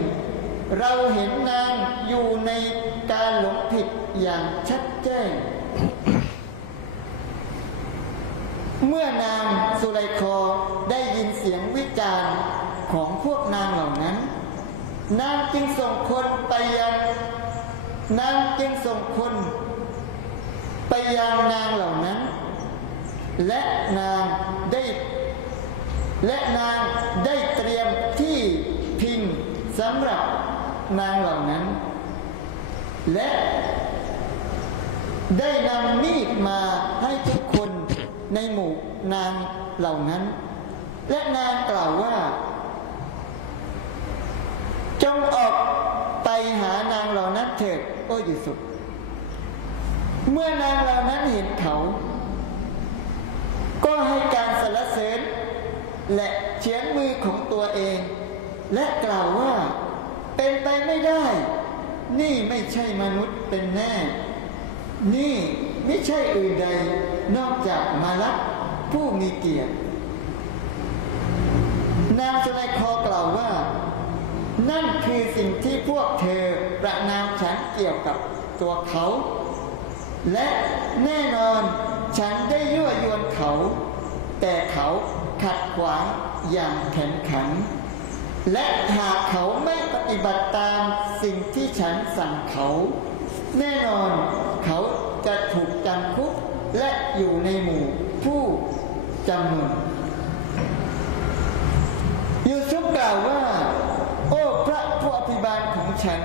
เราเห็นนางอยู่ในการหลงผิดอย่างชัดแจ้งเมื่อนางสุไลคอได้ยินเสียงวิจารณ์ของพวกนางเหล่านั้นนางจึงส่งคนไปยังนางเหล่านั้นและนางได้เตรียมที่พิงสำหรับนางเหล่านั้นและได้นำมีดมาให้ทุกคน ในหมู่นางเหล่านั้นและนางกล่าวว่าจงออกไปหานางเหล่านั้นเถิดโอ้ยูซุฟเมื่อนางเหล่านั้นเห็นเขาก็ให้การสรรเสริญและเฉียงมือของตัวเองและกล่าวว่าเป็นไปไม่ได้นี่ไม่ใช่มนุษย์เป็นแน่นี่ไม่ใช่อื่นใดนอกจากมาลักผู้มีเกียรตินางสุไลคอกล่าวว่านั่นคือสิ่งที่พวกเธอประนามฉันเกี่ยวกับตัวเขาและแน่นอนฉันได้ยั่วยวนเขาแต่เขาขัดขวางอย่างแข็งขันและหากเขาไม่ปฏิบัติตามสิ่งที่ฉันสั่งเขาแน่นอนเขาจะถูกจำคุกและอยู่ในหมู่ผู้จำนวนยูซุฟกล่าวว่าโอ้พระผู้อภิบาลของฉัน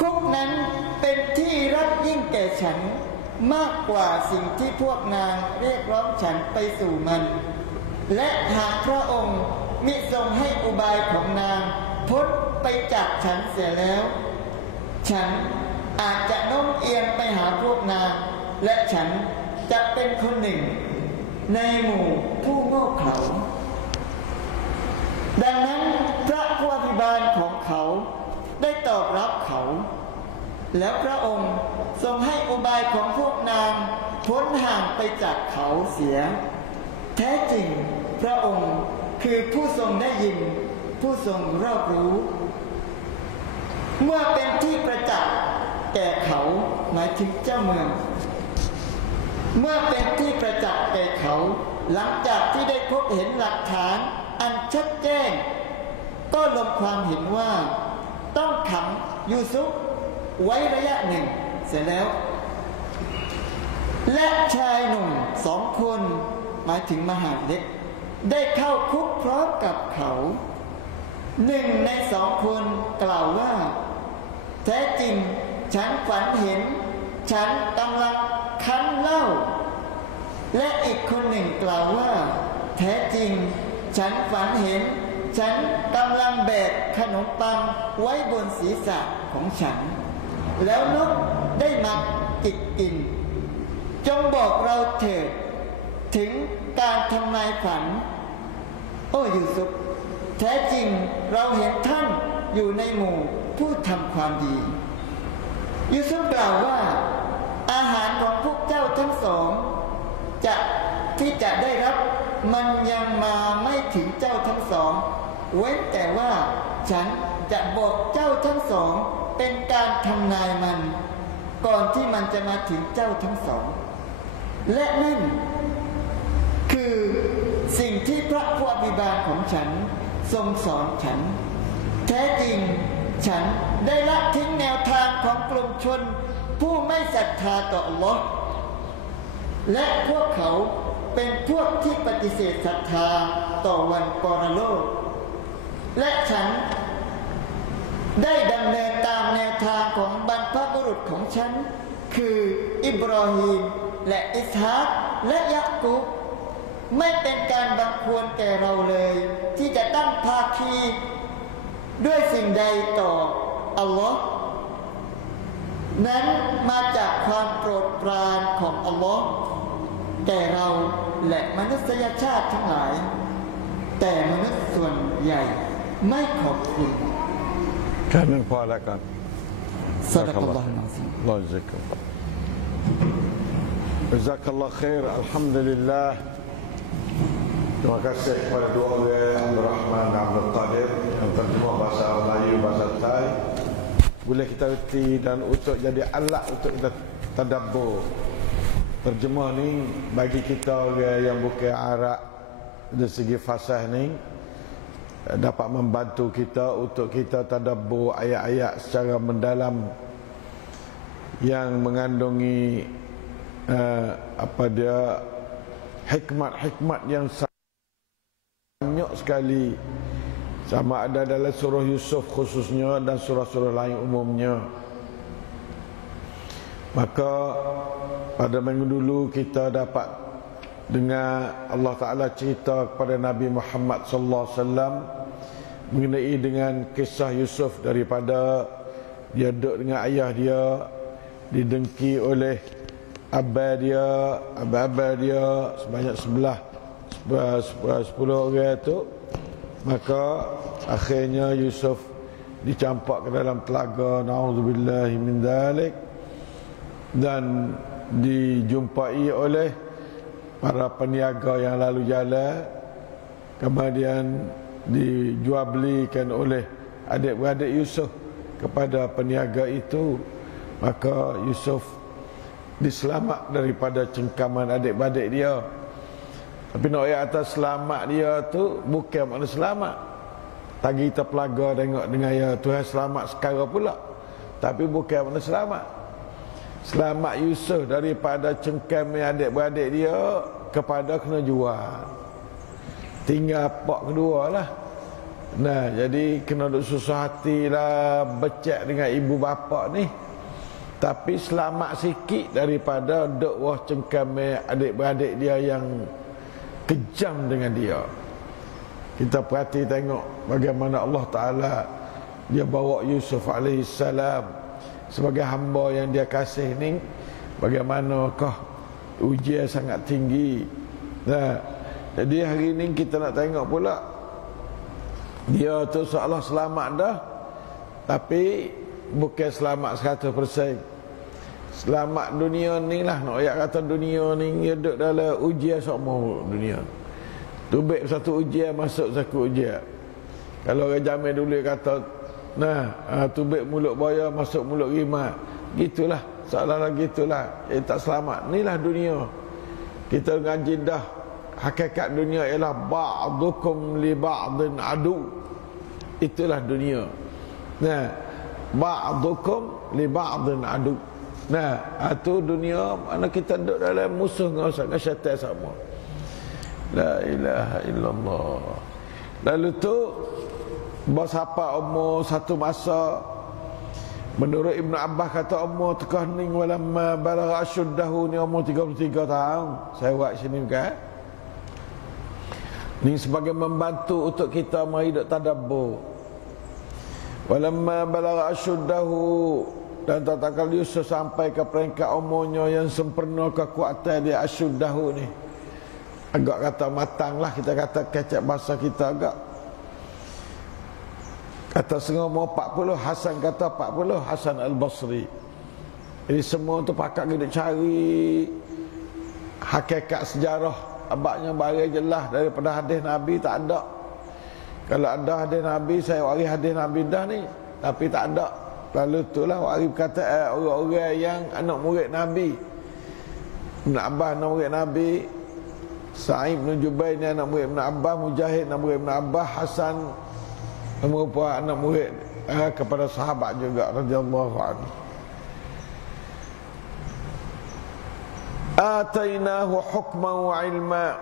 คุกนั้นเป็นที่รักยิ่งแก่ฉันมากกว่าสิ่งที่พวกนางเรียกร้องฉันไปสู่มันและหากพระองค์มิทรงให้อุบายของนางพ้นไปจากฉันเสียแล้วฉันอาจจะโน้มเอียงไปหาพวกนางและฉันจะเป็นคนหนึ่งในหมู่ผู้โง่เขลาดังนั้นพระผู้อภิบาลของเขาได้ตอบรับเขาแล้วพระองค์ทรงให้อุบายของพวกนางพ้นห่างไปจากเขาเสียแท้จริงพระองค์คือผู้ทรงได้ยินผู้ทรงรอบรู้เมื่อเป็นที่ประจักษ์แก่เขาหมายถึงเจ้าเมืองเมื่อเป็นที่ประจักษ์แก่เขาหลังจากที่ได้พบเห็นหลักฐานอันชัดแจ้งก็ลงความเห็นว่าต้องขังยูซุฟไว้ระยะหนึ่งเสร็จแล้วและชายหนุ่ม2 คนหมายถึงมหาดเล็กได้เข้าคุกพร้อมกับเขา1 ใน 2 คนกล่าวว่าแท้จริงฉันฝันเห็นฉันกำลังคั้นเหล้าและอีกคนหนึ่งกล่าวว่าแท้จริงฉันฝันเห็นฉันกำลังแบกขนมปังไว้บนศีรษะของฉันแล้วนกได้มาจิกกินจงบอกเราเถิดถึงการทำนายฝันโอ้ยูซุฟแท้จริงเราเห็นท่านอยู่ในหมู่ผู้ทำความดียูซุฟกล่าวว่าอาหารของพวกเจ้าทั้งสองที่จะได้รับมันยังมาไม่ถึงเจ้าทั้งสองเว้นแต่ว่าฉันจะบอกเจ้าทั้งสองเป็นการทำนายมันก่อนที่มันจะมาถึงเจ้าทั้งสองและนั่นคือสิ่งที่พระผู้อภิบาลของฉันทรงสอนฉันแท้จริงฉันได้ละทิ้งแนวทางของกลุ่มชนผู้ไม่ศรัทธาต่ออัลเลาะห์และพวกเขาเป็นพวกที่ปฏิเสธศรัทธาต่อวันปรโลกและฉันได้ดำเนินตามแนวทางของบรรพบุรุษของฉันคืออิบรอฮีมและอิสฮากและยะกูบไม่เป็นการบังควรแก่เราเลยที่จะตั้งภาคีด้วยสิ่งใดต่ออัลลอฮ์นั้นมาจากความโปรดปรานของอัลลอฮ์แก่เราและมนุษยชาติทั้งหลายแต่มนุษย์ส่วนใหญ่ไม่ขอบคุณแค่นั้นพอแล้วกันซะดะกัลลอฮุอะซีมอัลลอฮุซักJazakallah khair. Alhamdulillah. Terima kasih kepada dua orang Abdul Rahman dan Abdul Qadir yang terjemah bahasa Melayu, bahasa Thai. Boleh kita erti dan untuk jadi alat untuk kita tadabbur. Terjemah ni bagi kita orang yang bukan Arab dari segi fasih ni dapat membantu kita untuk kita tadabbur ayat-ayat secara mendalam yang mengandungi hikmat-hikmat yang banyak sekali, sama ada dalam surah Yusuf khususnya dan surah-surah lain umumnya. Maka pada minggu dulu kita dapat dengan Allah Ta'ala cerita kepada Nabi Muhammad sallallahu alaihi wasallam mengenai dengan kisah Yusuf daripada dia duduk dengan ayah dia, didengki oleh abah dia sebanyak 10 orang tu. Maka akhirnya Yusuf dicampak ke dalam telaga, na'udzubillahi min dzalik, dan dijumpai oleh para peniaga yang lalu jalan, kemudian dijual belikan oleh adik-beradik Yusuf kepada peniaga itu. Maka Yusuf diselamat daripada cengkaman adik-beradik dia. Tapi nak ayat atas selamat dia tu bukan makna selamat tadi kita pelaga tengok dengan ya Tuhan selamat sekarang pula, tapi bukan makna selamat. Selamat Yusuf daripada cengkam adik-beradik dia kepada kena jual. Tinggal pak kedua lah. Nah, jadi kena duk susah hati lah becek dengan ibu bapa ni. Tapi selamat sikit daripada duk wah cengkam adik-beradik dia yang kejam dengan dia. Kita perhati tengok bagaimana Allah Ta'ala dia bawa Yusuf alaihissalam sebagai hamba yang dia kasih ni, bagaimanakah ujian sangat tinggi. Nah, jadi hari ni kita nak tengok pula dia tu seolah selamat dah, tapi bukan selamat 100%. Selamat dunia ni lah, nak ayat kata dunia ni dia duduk dalam ujian semua dunia. Tubik satu ujian masuk satu ujian. Kalau orang jamin dulu dia kata, nah, tubik mulut buaya masuk mulut rimah. Gitulah, seolah-olah gitulah. Tak selamat. Inilah dunia. Kita ngaji dah hakikat dunia ialah ba'dukum li ba'din adu. Itulah dunia. Nah, ba'dukum li ba'din adu. Nah, itu dunia mana kita duduk dalam musuh dengan syaitan sama. La ilaha illallah. Lalu tu bos apa umur satu masa, menurut Ibn Abbas kata umur tekah ni walamma balagha asyuddahu ni umur 33 tahun. Saya buat sini kan. Ni sebagai membantu untuk kita mari duk tadabbur. Walamma balagha asyuddahu, dan tatkala Yusuf sampai ke peringkat umurnya yang sempurna kekuatan dia asyuddahu ni. Agak kata matang lah, kita kata kecek bahasa kita agak. Kata setengah umur 40, Hasan kata 40, Hasan Al-Basri. Jadi semua tu pakak kita cari hakikat sejarah. Abaknya bagi jelas daripada hadis Nabi tak ada. Kalau ada hadis Nabi, saya waris hadis Nabi dah ni, tapi tak ada. Lalu itulah waris kata orang-orang yang anak murid Nabi. Ibn Abbas anak murid Nabi, Sa'id bin Jubair ni anak murid Ibn Abbas, Mujahid anak murid Ibn Abbas, Hasan merupakan anak murid kepada sahabat juga radhiyallahu anhu. Atainahu hukman wa ilma,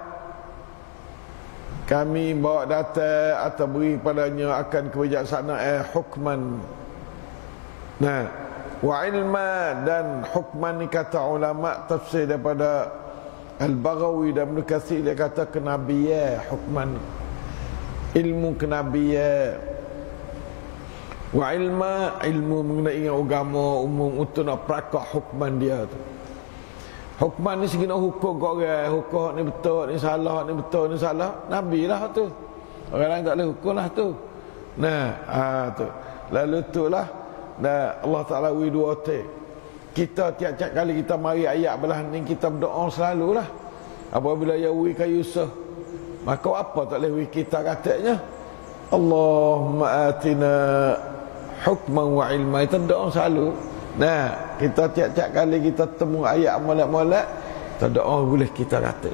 kami bawa data atau beri padanya akan kebijaksanaan hukman. Nah, wa ilma, dan hukman ni kata ulama tafsir daripada Al-Baghawi dan Ibn Katsir, dia kata kenabian, hukman ilmu kenabian. Wa ilma, ilmu mengenai agama umum untuk nak prakak hukman dia tu. Hukman ni segi nak hukum kau orang, hukum ni betul, ni salah, ni betul, ni salah, Nabi lah tu. Orang lain tak boleh hukum lah tu. Nah, tu. Lalu tu lah, nah, Allah Ta'ala wi dua te. Kita tiap-tiap kali kita mari ayat belah ni, kita berdoa selalulah. Apabila ya wi ka Yusuf, maka apa tak boleh wi kita katanya? Allahumma atina hukman wa ilma. Kita doa selalu. Nah, kita tiap-tiap kali kita temu ayat molek-molek, kita doa boleh kita kata.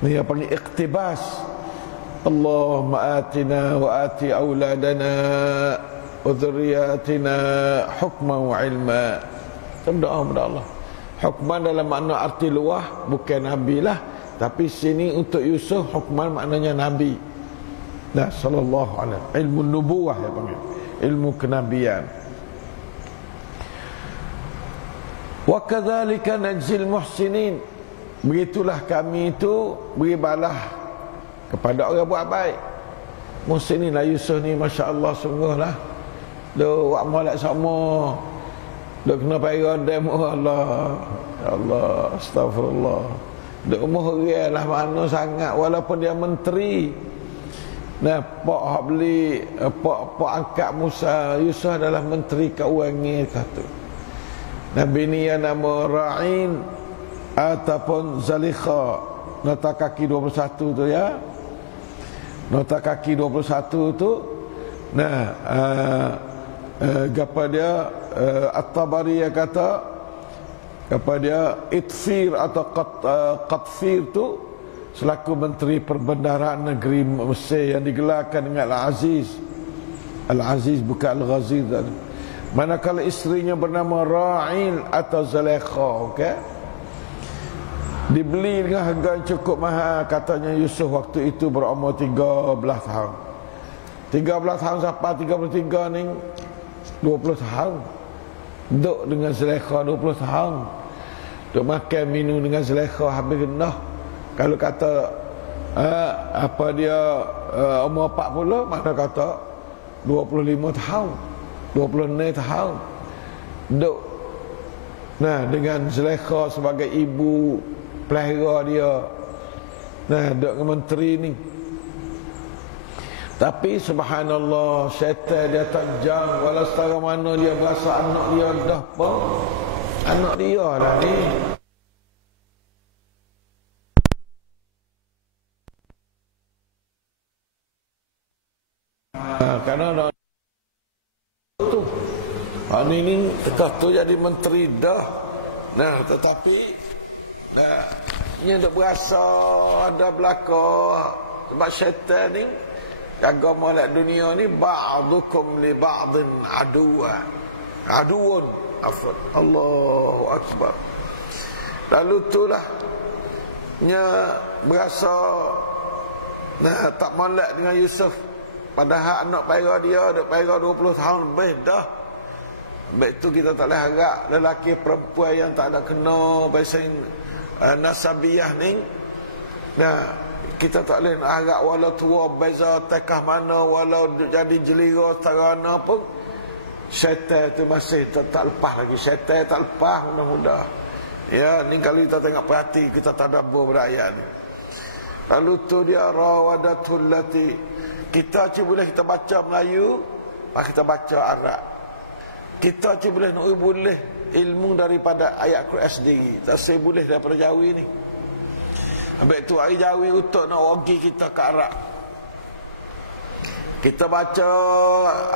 Ni yang panggil iqtibas. Allahumma atina wa ati auladana wa dhurriyyatina hukman wa ilma. Kita doa kepada Allah. Hukman dalam makna arti luah, bukan Nabi lah, tapi sini untuk Yusuf hukman maknanya Nabi. Nah, sallallahu alaihi wasallam, ilmu nubuwah ya panggil, ilmu kenabian. Wa kadzalika najzil muhsinin, begitulah kami itu beri balah kepada orang buat baik. Musim ni lah Yusuf ni, Masya Allah, sungguh lah do wak molek sama do kena payah demo. Allah, ya Allah, astagfirullah. Do umur dia lah mana sangat, walaupun dia menteri. Nah, pak hak beli pak angkat Musa, Yusuf adalah menteri keuangan kata. Nabi ni yang nama Ra'in ataupun Zalikha, nota kaki 21 tu ya. Nota kaki 21 tu, nah, apa dia, At-Tabari yang kata, apa dia, Itfir atau Qatfir tu selaku menteri perbendaharaan negeri Mesir yang digelarkan dengan Al-Aziz. Al-Aziz bukan Al-Ghazir tadi. Manakala isterinya bernama Ra'il atau Zulaikha, okey, dibeli dengan harga yang cukup mahal. Katanya Yusuf waktu itu berumur 13 tahun. 13 tahun sampai 33 ni 20 tahun. Duduk dengan Zulaikha 20 tahun. Duduk makan minum dengan Zulaikha habis genah. Kalau kata apa dia umur 40, mana kata 25 tahun, 26 tahun. Duduk nah dengan Zulaikha sebagai ibu pelihara dia. Nah, duduk dengan menteri ni. Tapi subhanallah, syaitan dia tajam. Walau setara mana dia berasa anak dia dah pun anak dia lah ni. Kerana tu ni tekah tu jadi menteri dah. Nah, tetapi nah, dia duk berasa ada belaka sebab syaitan ni jaga molek dunia ni, ba'dukum li ba'din aduun afad. Allahu akbar. Lalu itulah nya berasa nah tak molek dengan Yusuf, padahal anak pera dia duk pera 20 tahun lebih dah. Baik tu kita tak boleh harap lelaki perempuan yang tak ada kena bahasa nasabiyah ni. Nah, kita tak boleh nak harap walau tua beza tekah mana, walau jadi jelira tarana pun syaitan tu masih tak lepas lagi. Syaitan tak lepas mudah-mudah. Ya, ni kalau kita tengok perhati, kita tadabbur ayat ni. Lalu tu dia rawadatul lati. Kita boleh kita baca Melayu, kita baca Arab. Kita boleh nak boleh ilmu daripada ayat Quran sendiri. Tak saya boleh daripada Jawi ni. Habis tu hari Jawi untuk nak wagi kita ke Arab. Kita baca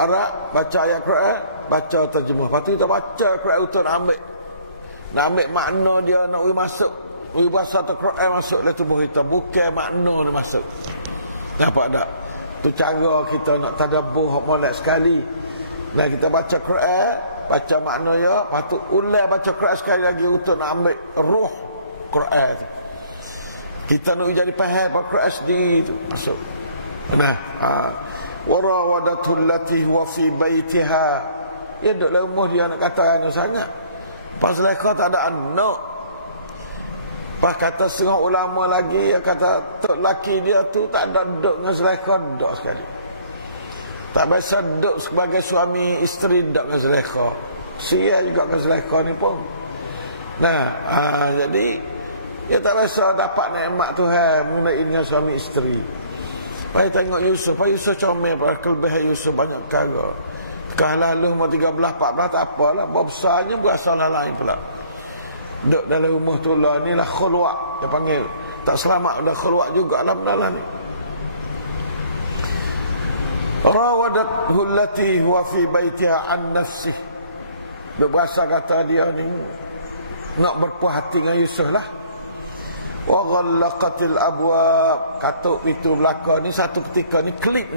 Arab, baca ayat Quran, baca terjemah. Lepas tu kita baca Quran untuk nak ambil makna dia, nak masuk bahasa Quran masuk dalam tubuh kita, bukan makna dia masuk. Nampak tak? Tu cara kita nak tadabbur hak molek sekali. Nah, kita baca Quran, baca makna dia, lepas tu ulang baca Quran sekali lagi untuk nak ambil ruh Quran tu. Kita nak jadi faham apa Quran sendiri tu masuk. Nah, warawadatul lati huwa fi baitiha. Ya duk dalam rumah dia nak kata anu sangat. Pas Zulaikha tak ada anak. Pas kata setengah ulama lagi, dia kata tok laki dia tu tak ada duduk dengan Zulaikha dak sekali. Tak biasa duduk sebagai suami isteri duduk dengan Zulaikha. Sia juga dengan Zulaikha ni pun. Nah, jadi dia tak biasa dapat nikmat Tuhan mengenainya suami isteri. Mari tengok Yusuf. Yusuf comel pada kelebihan Yusuf banyak perkara. Kah lalu umur 13-14 tak apalah. Besarnya berasal lain pula. Duduk dalam rumah tu lah. Inilah khulwak dia panggil. Tak selamat dah khulwak juga dalam ni. Rawadathu allati huwa fi baitiha an nafsih. Dia berasa kata dia ni nak berpuas hati dengan Yusuf lah. Wa ghallaqatil abwab. Katuk pintu belakang ni satu ketika ni klip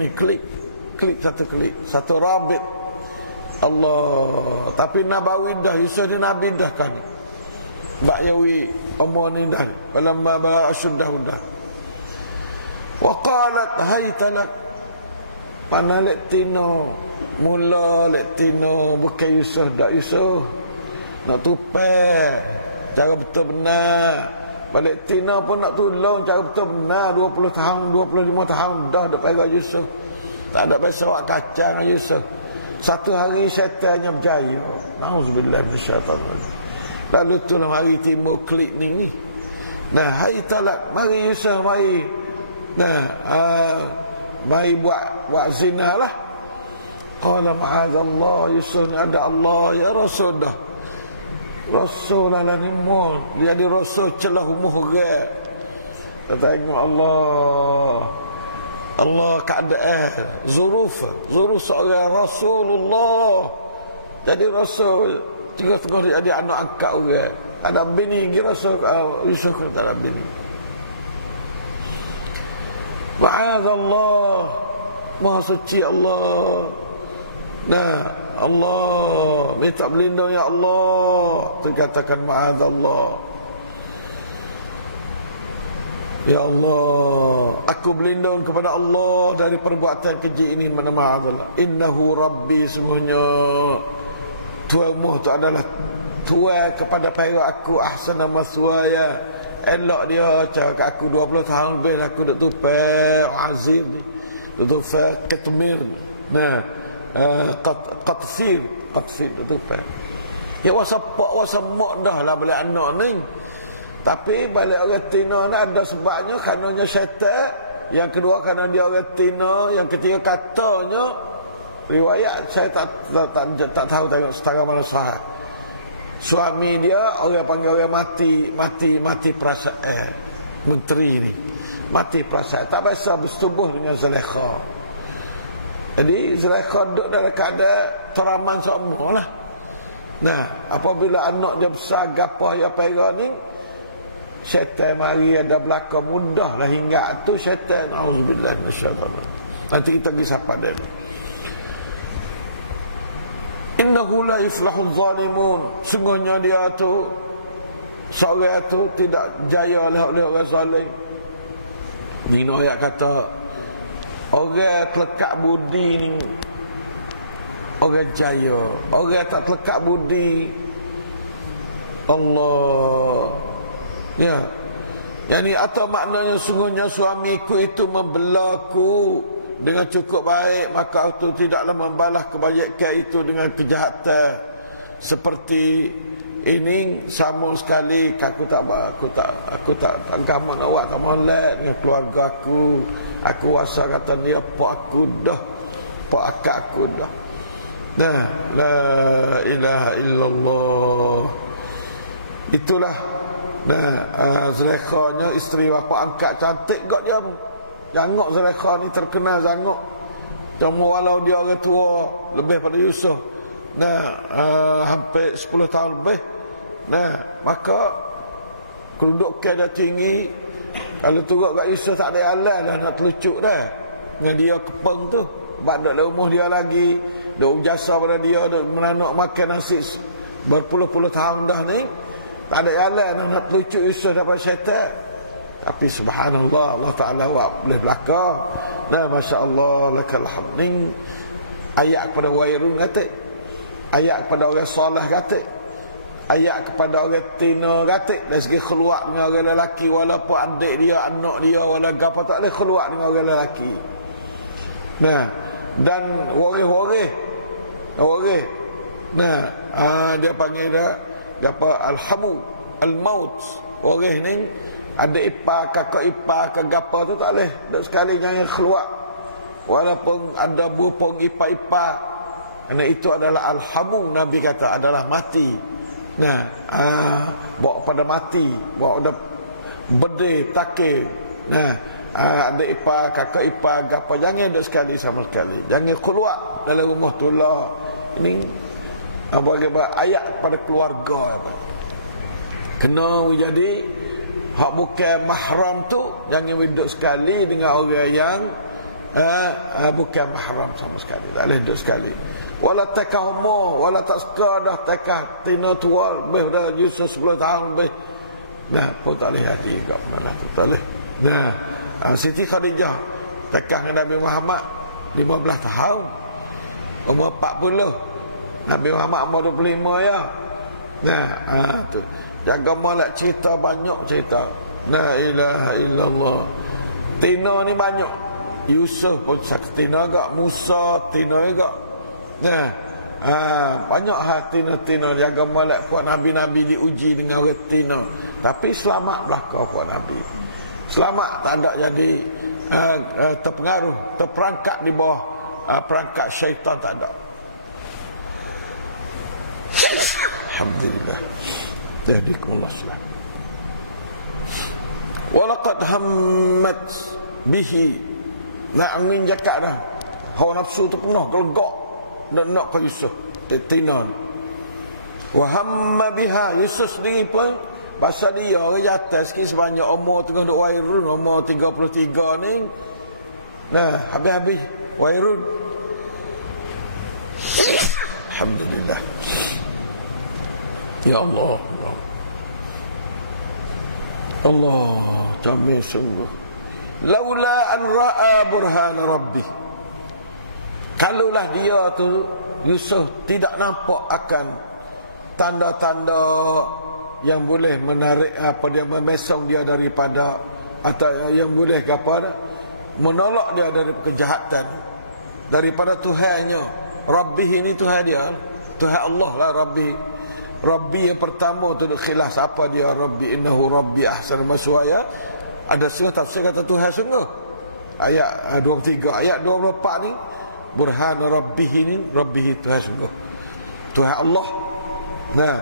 satu rabit. Allah. Tapi Nabawi dah, Yusuf ni Nabi dah kan. Ba'yawi umur ni dah. Walamma ba'a asyuddahu dah. Wa qalat haytalak. Mana Lektino mula Lektino bukan Yusuf dak Yusuf nak tupai cara betul benar Palestina pun nak tolong cara betul benar 20 tahun, 25 tahun dah pegang Yusuf. Tak ada biasa orang kacang Yusuf. Satu hari syaitannya berjaya. Nauzubillah minasyaitanir. Lalu itulah mari timbul klik ni. Nah, hai talak, mari Yusuf mari. Nah, mari buat zina lah. Qala ma'azallah, Yusuf ni ada Allah ya Rasul dah. Rasul lah ni mon, dia di Rasul celah umuh orang. Kita tengok Allah keadaan zuruf seorang Rasulullah jadi Rasul tengok jadi anak angkat orang. Ada bini lagi Rasul Yusuf tak ada bini. Ma'azallah, Maha suci Allah. Nah, Allah minta berlindung ya Allah. Terkatakan ma'azallah. Ya Allah, aku berlindung kepada Allah dari perbuatan keji ini. Mana ma'azallah. Innahu Rabbi, semuanya tuamu tu adalah tua kepada pihak aku. Ahsana maswaya, elok dia cakap aku 20 tahun lebih aku duk tupai azim ni, duk tupai ketmir. Nah, qatfir duk tupai. Ya wasapak dah lah balik anak ni. Tapi balik orang Tina ni ada sebabnya, karenanya syaitan. Yang kedua kerana dia orang Tina. Yang ketiga katanya riwayat saya tak tahu tengok setara mana sahih. Suami dia orang panggil orang mati perasaan. Menteri ni mati perasaan, tak biasa bersetubuh dengan Zulaikha. Jadi Zulaikha duduk dalam keadaan teraman seumur lah. Nah, apabila anak dia besar gapa ya pera ni, syaitan mari ada belakang mudahlah hingga tu syaitan. Auzubillah minasyaitanir. Nanti kita pergi sapa dia. Innahu la yuflahul zalimun. Sungguhnya dia tu, seorang tu tidak jaya oleh orang zalim. Dino ayat kata orang terlekat budi ni orang jaya. Orang tak terlekat budi Allah. Ya. Yani atau maknanya sungguhnya suamiku itu membelaku dengan cukup baik, maka aku tidaklah membalas kebajikan itu dengan kejahatan seperti ini. Sama sekali aku tak agama nak buat, tak molek dengan keluarga aku. Aku rasa kata dia pak aku dah, pak akak aku dah. Nah, la ilaha illallah. Itulah. Nah, Zulaikha isteri bapa angkat cantik gak dia. Jangok Zulaikha ni terkenal jangok. Cuma walau dia orang tua lebih pada Yusuf. Nah, hampir 10 tahun lebih. Nah, maka kedudukan dia tinggi. Kalau turut kat Yusuf tak ada jalan dah nak telucuk dah. Dengan dia kepeng tu. Sebab duduk dalam rumah dia lagi. Duduk jasa pada dia. Duduk menanak makan nasi berpuluh-puluh tahun dah ni. Tak ada jalan nak telucuk Yusuf daripada syaitan. Tapi subhanallah, Allah Ta'ala boleh belakang. Nah, Masya Allah, lakal hamding. Ayat kepada Wairun kata, ayat kepada orang salah kata, ayat kepada orang Tina kata. Dari segi keluar dengan orang lelaki, walaupun adik dia, anak dia, walaupun apa tak boleh keluar dengan orang lelaki. Nah, dan waris. Nah, dia panggil dia apa, al-hamu, al-maut. Waris ni ada ipar, kakak ipar, kegapa tu tak boleh. Tak sekali jangan keluar. Walaupun ada berpong ipar-ipar. Kerana itu adalah al-hamu, Nabi kata adalah mati. Nah, bawa pada mati, bawa pada bedih, takir. Nah, ada ipar, kakak ipar, gapa, jangan ada sekali sama sekali. Jangan keluar dalam rumah tulah. Ini bagaimana ayat pada keluarga. Kena jadi hak bukan mahram tu, jangan duduk sekali dengan orang yang bukan mahram sama sekali. Tak boleh duduk sekali. Wala takah umur, wala tak suka dah takah tina tua, lebih dah Yusuf 10 tahun lebih. Nah, pun tak boleh jadi kat mana tu, tak boleh. Nah, Siti Khadijah takah dengan Nabi Muhammad 15 tahun. Umur 40. Nabi Muhammad umur 25 ya. Nah, tu. Jaga malak cerita banyak cerita. La ilaha illallah. Tina ni banyak. Yusuf pun tina agak, Musa tina agak. Nah, banyak tina-tina jaga molek puak nabi-nabi diuji dengan tina. Tapi selamat belaka puak nabi. Selamat, tak ada jadi terpengaruh, terperangkap di bawah perangkap syaitan, tak ada. Alhamdulillah. Jadikumullah salam. Walaqad hammat bihi. Nak angin cakap dah. Hawa nafsu tu penuh gelegak nak ke Yusuf. Tina. Wa hamma biha. Yusuf sendiri pun pasal dia orang jatuh sikit sebanyak umur tengah duk Wairun, umur 33 ni. Nah, habis-habis Wairun. Alhamdulillah. Ya Allah. Allah, jamil sungguh. Laula an ra'a burhan rabbi. Kalaulah dia tu Yusuf tidak nampak akan tanda-tanda yang boleh menarik dia memesong dia daripada, atau yang boleh menolak dia dari kejahatan daripada Tuhannya. Rabbi ini Tuhan dia, Tuhan Allah lah Rabbi. Rabbi yang pertama tu khilas apa dia Rabbi, innahu Rabbi ahsan maswaya. Ada setengah tafsir kata Tuhan sungguh. Ayat 23, ayat 24 ni burhan Rabbi ini, Rabbi Tuhan sungguh, Tuhan Allah. Nah,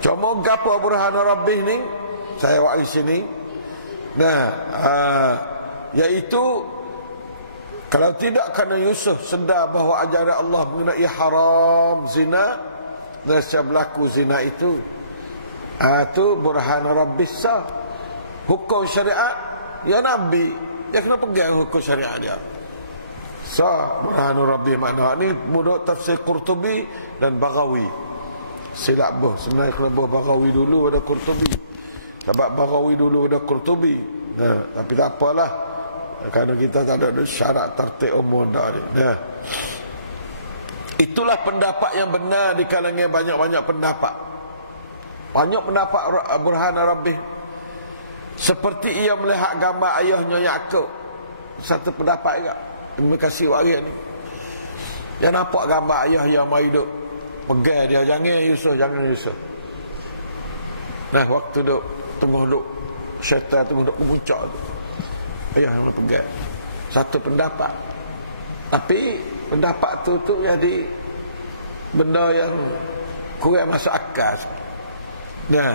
cuma gapo burhan Rabbi ni saya buat di sini. Nah, iaitu kalau tidak kerana Yusuf sedar bahawa ajaran Allah mengenai haram zina, dan berlaku zina itu burhan Rabbi sah. Hukum syariat ya Nabi, dia kena pegang hukum syariat dia. Sah burhan Rabbi makna ni menurut tafsir Qurtubi dan Baghawi. Silap boh, sebenarnya kena boh Baghawi dulu ada Qurtubi. Sebab Baghawi dulu ada Qurtubi. Tapi tak apalah, kerana kita tak ada syarat tertib umur dah ni. Itulah pendapat yang benar di kalangan banyak-banyak pendapat. Banyak pendapat burhan Rabbi. Seperti ia melihat gambar ayahnya Yaqub. Satu pendapat juga. Terima kasih waris ni. Dia nampak gambar ayah yang mai hidup. Pegang dia, jangan Yusuf. Nah, waktu duk tengah duk syaitan tengah duk memuncak tu, ayah yang pegang. Satu pendapat. Tapi pendapat tu jadi benda yang kurang masuk akal. Nah,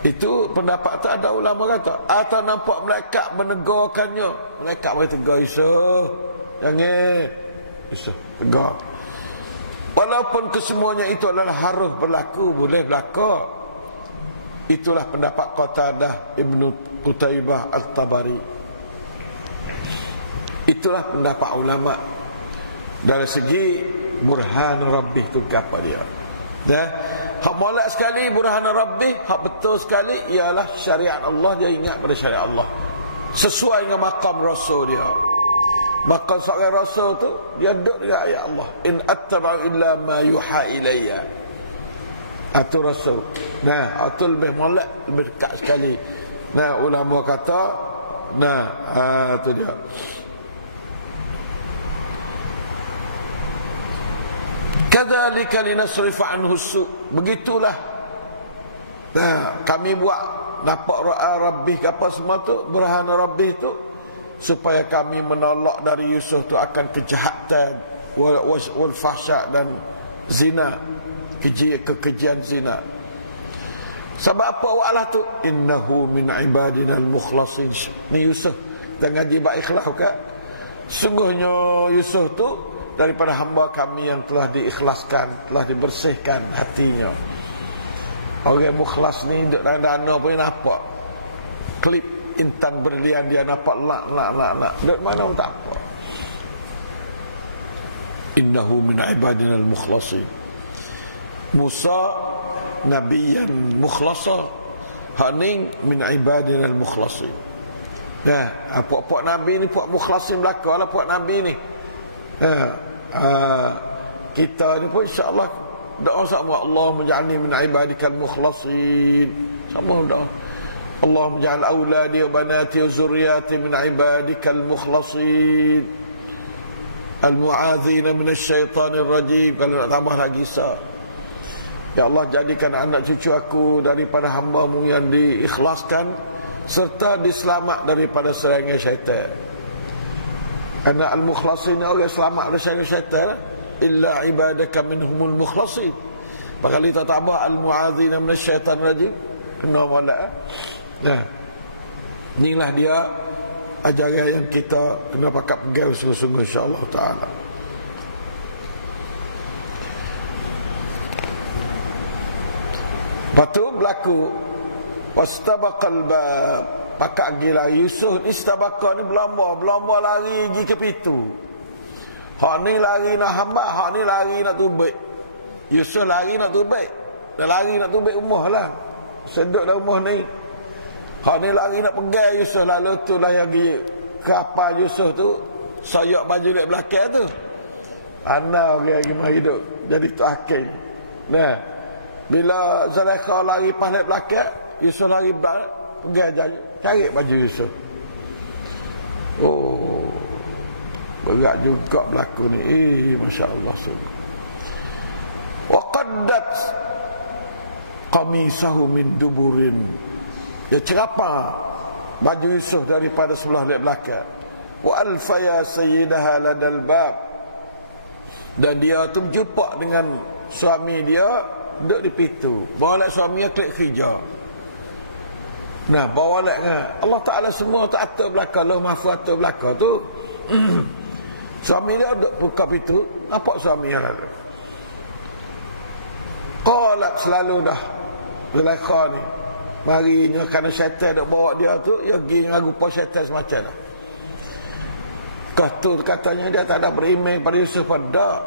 itu pendapat tu ada ulama kata, atau nampak malaikat menegurkannya. Malaikat boleh tegur Yusuf, jangan Yusuf tegur. Walaupun kesemuanya itu adalah harus berlaku, boleh berlaku. Itulah pendapat Qatadah Ibnu Qutaibah Al-Tabari. Itulah pendapat ulama dari segi burhan Rabbi itu apa dia. Hak molek sekali burhan Rabbi, hak betul sekali ialah syariat Allah. Dia ingat pada syariat Allah sesuai dengan maqam rasul dia. Maqam seorang rasul tu dia duduk dengan ayat Allah, in attaba'u illa ma yuha ilayya. Itu rasul. Nah, itu lebih molek, lebih dekat sekali. Nah, ulama kata, itu dia. Kadzalika linasrifa anhu su. Begitulah. Nah, kami buat nampak ra'a Rabbi apa semua tu, burhan Rabbi tu, supaya kami menolak dari Yusuf tu akan kejahatan wal fahsya dan zina, kekejian zina. Sebab apa wa'alah tu? Innahu min ibadina al-mukhlasin. Ni Yusuf kita ngaji bab ikhlas kan? Sungguhnya Yusuf tu daripada hamba kami yang telah diikhlaskan, telah dibersihkan hatinya. Orang mukhlas ni duduk dana pun nampak klip intan berlian dia nampak lak. Duduk mana pun tak apa. Innahu min ibadina al-mukhlasin. Musa nabiyan mukhlasa, haning min ibadina al-mukhlasin. Nah, puak-puak nabi ni puak mukhlasin belaka lah puak nabi ni. Kita ni pun insya-Allah doa sama Allah menjadi min ibadikal mukhlasin. Sama doa. Allahumma ja'al awladi wa banati wa zurriyati min ibadikal mukhlasin al-mu'adzina minasy syaitanir rajim. Kalau nak tambah lagi ya Allah, jadikan anak cucu aku daripada hamba-Mu yang diikhlaskan serta diselamat daripada serangan syaitan. Anak al-mukhlasin orang selamat dari serangan syaitan, illa ibadaka minhumul mukhlasin. Maka kita tambah al-mu'adzina minasy syaitanir rajim, kena molek. Nah, inilah dia ajaran yang kita kena pakai pegang sungguh-sungguh insya-Allah taala. Patu berlaku wastabaqal bab, pakak gila Yusuf ni istabaqa ni berlomba lari pergi ke pintu. Hak ni lari nak hamba, hak ni lari nak tubik. Yusuf lari nak tubik. Dah lari nak tubik rumah lah. Seduk dah rumah ni. Hak ni lari nak pegang Yusuf, lalu tu lah yang pergi kapal Yusuf tu, soyak baju dekat belakang tu. Anak orang lagi mari duk jadi tu akil. Nah, bila Zulaikha lari pas belakang, Yusuf lari pegang jalan, cari baju Yusuf. Oh, berat juga berlaku ni. Masya-Allah. Wa qaddat qamisahu min duburin. Dia cerapa baju Yusuf daripada sebelah belakang. Wa alfaya sayyidaha ladal bab. Dan dia tu berjumpa dengan suami dia duduk di pintu. Bawa suami dia klik kerja. Nah, bawa dengan Allah Taala semua tak atur belakang, Allah Mahfuz atur belakang tu. Suami dia duduk buka pintu, nampak suami dia lalu. Qalat selalu dah Zulaikha ni. Marinya kerana syaitan nak bawa dia tu, dia pergi dengan rupa syaitan semacam tu. Tu katanya dia tak ada beriman pada Yusuf pada.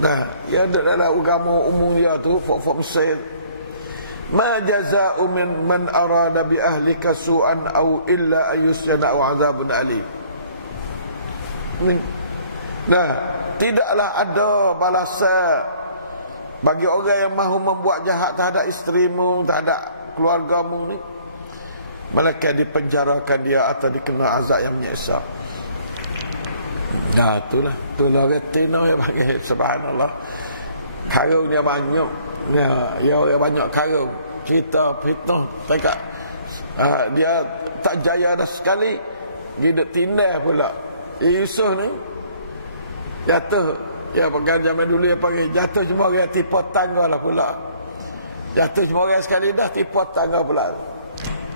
Nah, dia duduk dalam agama umum dia tu, fok Mesir. Ma jaza'u man arada bi ahlika su'an aw illa ayyusjana aw 'adzabun alim. Nah, tidaklah ada balasan bagi orang yang mahu membuat jahat terhadap isterimu, terhadap keluargamu ni, malaikat dipenjarakan dia atau dikena azab yang menyiksa. Nah, itulah orang Tino yang bagi subhanallah. Karung dia banyak. Ya orang banyak karung. Cerita fitnah tak dia tak jaya dah sekali, dia duk tindas pula. Yusuf ni jatuh, ya pegang zaman dulu dia panggil jatuh cuma orang tipu tangga lah pula. Jatuh cuma orang sekali dah tipu tangga pula.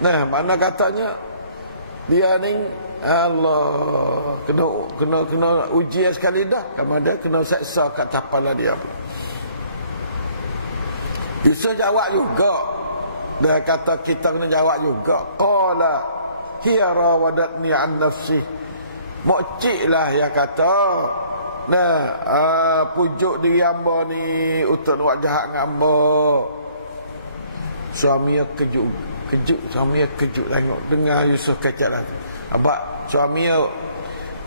Nah, mana katanya dia ni Allah kena ujian sekali dah. Kemudian kena seksa kat tapalah dia pula. Yusuf jawab juga. Dia kata kita kena jawab juga. Qala hiya rawadatni an nafsi. Mokcik lah yang kata, nah, pujuk diri hamba ni untuk buat jahat dengan hamba. Suami kejut. Suami kejut tengok dengar Yusuf kecek lah. Abang suami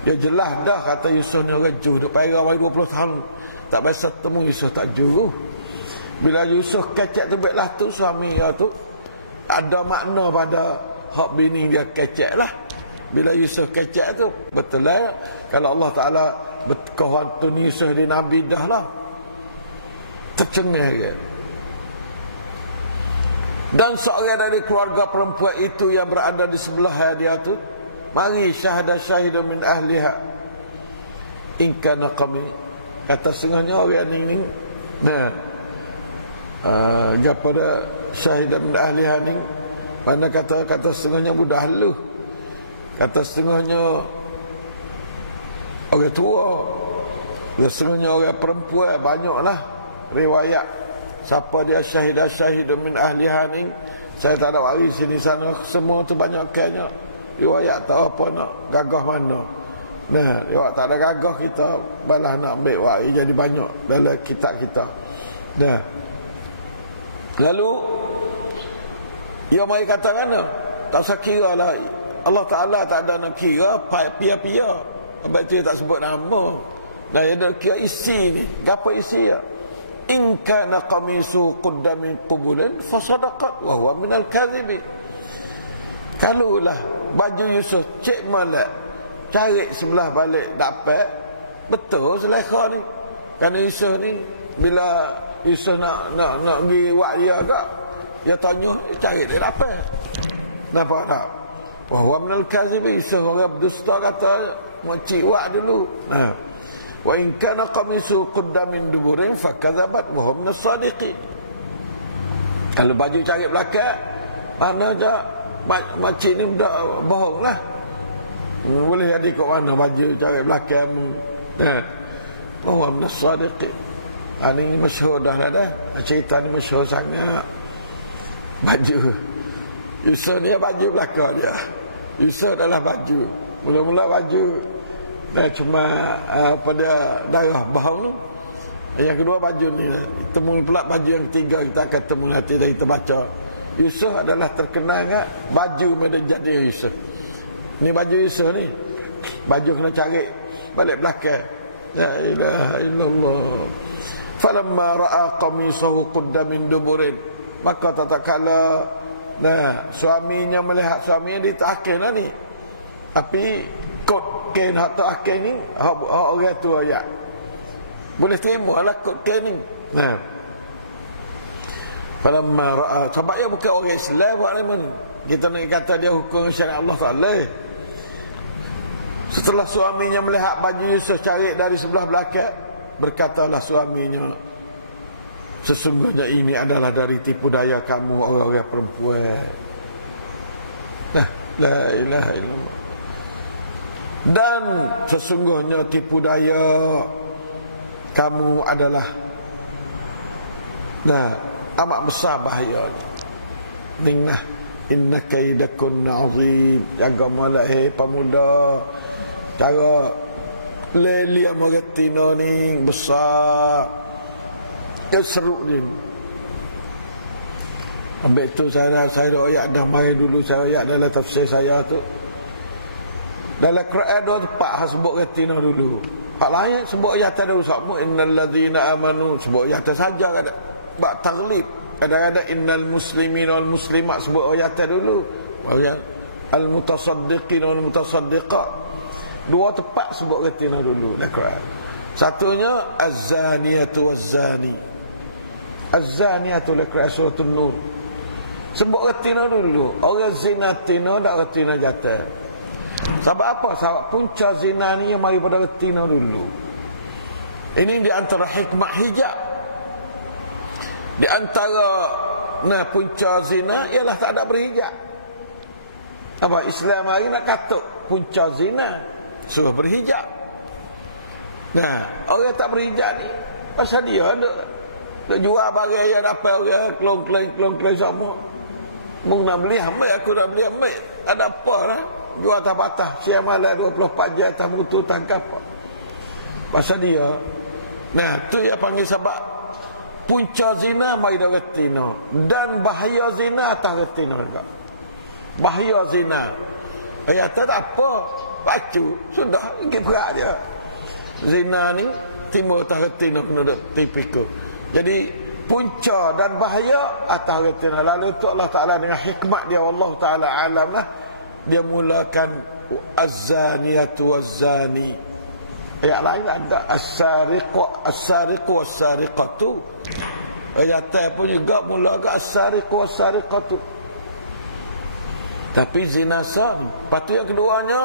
dia jelas dah kata Yusuf ni orang Ju, duk perah 20 tahun tak biasa temu Yusuf tak juru. Bila Yusuf kecek tu baiklah tu suami dia tu ada makna pada hak bini dia kecek lah. Bila Yusuf kecek tu betul lah kalau Allah Ta'ala berkohan tu Yusuf di Nabi dah lah tercengih dia. Dan seorang dari keluarga perempuan itu yang berada di sebelah dia tu, mari syahada syahidun min ahliha in kana qami, kata setengahnya orang ni nah kepada syahidan min ahliha ni mana kata setengahnya budak haluh, kata setengahnya orang tua, setengahnya orang perempuan, banyaklah riwayat siapa dia syahidun min ahliha ni. Saya tak ada waris sini sana, semua tu banyak kayaknya riwayat tahu apa nak gagah mana. Nah, riwayat tak ada gagah kita balah nak ambil waris jadi banyak dalam kitab kita. Nah, lalu ia mai kata mana? Tak sekira lah Allah Ta'ala tak ada nak kira pia-pia. Sebab itu tak sebut nama. Nah, dia nak kira isi ni. Apa isi ya? In kana qamisu qudda min qubulin fa sadaqat wa huwa min al-kadhibin. Kalau lah baju Yusuf Cik Malak cari sebelah balik dapat, betul selekha ni. Kerana Yusuf ni bila Yusuf nak pergi wak dia agak, dia tanya, dia cari dia dapat. Nampak tak? Wah, wa minal kazibi, Yusuf orang berdusta kata makcik wak dulu. Nah, wa in kana qamisu qudda min duburin fakadzabat wa hum minas sadiqin. Kalau baju cari belakang, mana je makcik ni bohong lah. Boleh jadi kat mana baju cari belakang. Nah, wa hum minas sadiqin. Ini masyhur dah ada. Cerita ni masyhur sangat. Baju Yusuf ni baju belakang dia. Yusuf adalah baju. Mula-mula baju cuma pada darah bohong tu. Yang kedua baju ni. Temui pula baju yang ketiga kita akan temu nanti dari kita baca. Yusuf adalah terkenal kan baju menjadi Yusuf. Ni baju Yusuf ni. Baju kena cari balik belakang. La ilaha illallah. Falamma ra'a qamisahu qudda min duburin, maka tatkala suaminya melihat suaminya di terakhir lah ni. Tapi kod kain hak terakhir ni orang tua ya. Boleh terima lah kod kain ni. Falamma ra'a, sebab dia bukan orang Islam buat ni pun. Kita nak kata dia hukum syariat Allah Taala. Setelah suaminya melihat baju Yusuf cari dari sebelah belakang, berkatalah suaminya, sesungguhnya ini adalah dari tipu daya kamu orang-orang perempuan. La ilaha illallah. Dan sesungguhnya tipu daya kamu adalah amat besar bahayanya. Dengar, inna kaidakunna azim. Jaga malah pemuda. Cara Lelia Mogatino ni besar. Dia seru dia. Habis tu saya ayat dah main dulu. Saya ayat dalam tafsir saya tu. Dalam Quran dua tempat sebut Gatino dulu. Hak lain sebut ayat dulu. Sabmu innal ladzina amanu. Sebut ayat saja kada. Bak taglib. Kadang-kadang innal muslimin wal muslimat sebut ayat dulu. Al mutasaddiqin wal mutasaddiqat. Dua tempat sebut Gatino dulu dalam Quran. Satunya az-zaniyatu waz-zani. Az-zaniyatu dalam Quran surah An-Nur. Sebut Gatino dulu. Orang zina tino dak Gatino jatuh. Sebab apa? Sebab punca zina ni yang mari pada Gatino dulu. Ini di antara hikmah hijab. Di antara punca zina ialah tak ada berhijab. Apa Islam hari nak katuk punca zina suruh berhijab. Orang tak berhijab ni pasal dia ada jual barang yang dapat orang klong-klong semua. Mung nak beli hamil, aku nak beli hamil. Ada apa lah? Jual atas patah. Siang malam 24 jam atas mutu tangkap. Pasal dia. Tu yang panggil sebab punca zina mari dah Gatino. Dan bahaya zina atas Gatino juga. Bahaya zina. Tak apa. Pacu. Sudah. Pergi perak dia. Zina ni timur atas Gatino kena tipikal. Jadi punca dan bahaya atas Gatino. Lalu tu Allah Ta'ala dengan hikmat dia, Allah Ta'ala alam lah, dia mulakan az-zaniyatu waz-zani. Ayat lain ada as-sariqu was-sariqatu. Ayat pun juga mulakan as-sariqu was-sariqatu. Tapi zina sah. Lepas tu yang keduanya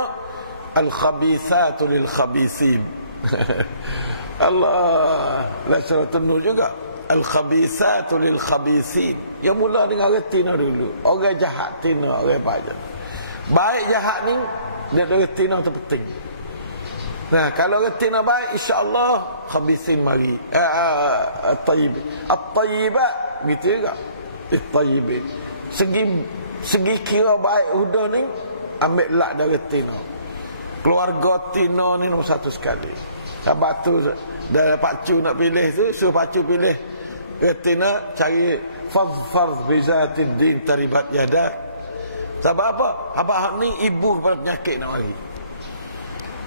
al-khabithatu lil-khabithin. Allah la surah An-Nur juga al-khabithatu lil-khabithin. Yang mula dengan orang tina dulu. Orang jahat tina orang baik. Baik jahat ni dia orang tina tu penting. Kalau orang tina baik, insya-Allah khabithin mari. At-tayyib. At-tayyibat gitu juga. At-tayyibin. Segi kira baik hudah ni ambil lak dari tina. Keluarga tina ni nombor satu sekali. Sebab tu dah Pak Cu nak pilih tu, suruh Pak Cu pilih tina, cari fadfar bizatid din taribat yadak. Sebab apa? Abah ni ibu kepada penyakit nak mari.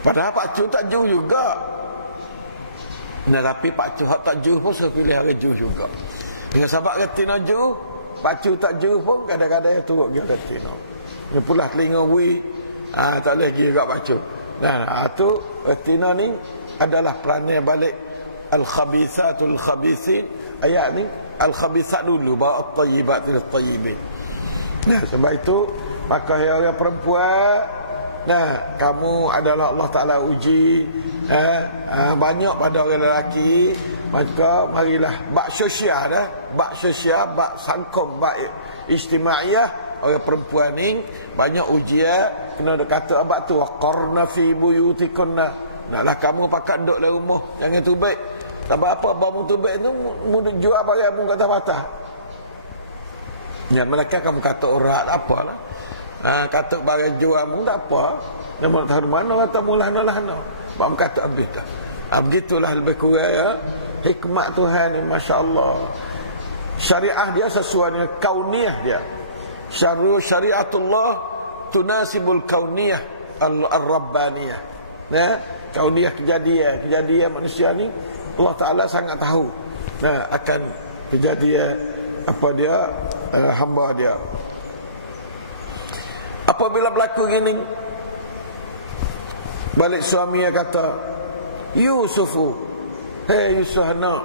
Padahal Pak Cu tak ju juga. Tapi Pak Cu tak ju pun suruh pilih orang ju juga. Dengan sebab tina ju, Pak Cu tak ju pun kadang-kadang turut dia tina. Ni pula telinga bui. Tak boleh lagi agak baca. Nah, tu betina ni adalah peranai balik al-khabithatul khabithin. Ayat ni al-khabithat dulu baru at-tayyibatul tayyibin. Nah, sebab itu maka orang perempuan, nah, kamu adalah Allah Taala uji banyak pada orang lelaki, maka marilah bab sosial dah, bab sosial, bab sangkom, bab ijtimaiyah. Orang perempuan ni banyak ujian, kena ada kata abad tu waqarna fi buyutikunna. Naklah kamu pakat duduk dalam rumah, jangan tubik. Tak apa bamu tubik tu mu jual barang mu kata patah. Ya, mereka kamu kata orang tak apalah. Kata barang jual mu tak apa. Memang tahu mana kata mulana-lana. Bab kata habis dah. Begitulah lebih kurang ya. Hikmat Tuhan ni masya-Allah. Syariah dia sesuai dengan kauniyah dia. Syariatullah tunasibul kauniyah ar-rabbaniyah. Ya, kauniyah kejadian manusia ni Allah Taala sangat tahu. Nah, akan kejadian apa dia hamba dia. Apabila berlaku gini, balik suami dia kata, Yusufu, hey Yusuf nak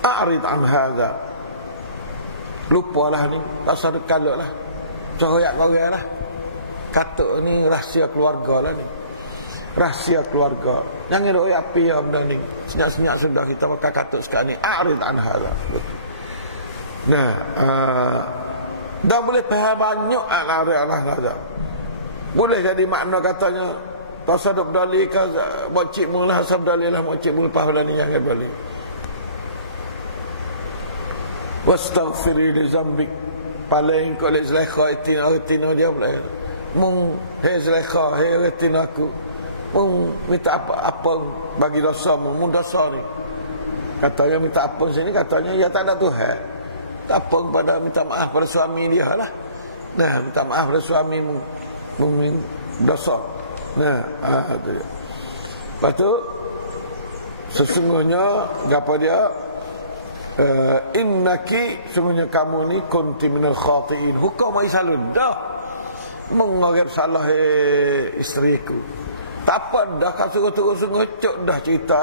a'rid an hadza. Lupalah ni, tak usah dekat lah. Coroyak korang lah. Kata ni rahsia keluarga lah ni. Rahsia keluarga. Jangan doi api ya benda ni. Senyap-senyap sudah kita pakai kata sekarang ni. A'rid an hadza. Nah, dah boleh faham banyak hadza. Boleh jadi makna katanya tasaduk dalil ke mocik mula hasab dalil lah mocik mula pahala ni yang dalil. Wastaghfiri li zambik, paling kau le Zulaikha itina dia pula. Mung he Zulaikha he itina aku. Mung minta apa bagi dosa mung dosa ni. Katanya minta apa sini, katanya ya tak ada Tuhan. Tak apa pada minta maaf pada suami dia lah. Nah, minta maaf pada suami mung dosa. Nah, tu dia. Lepas tu sesungguhnya apa dia? Innaki, sungguhnya kamu ni kunti minal khati'in. Hukum mai salun dah mengorek salah isteriku. Tak apa dah kata terus ngocok dah cerita.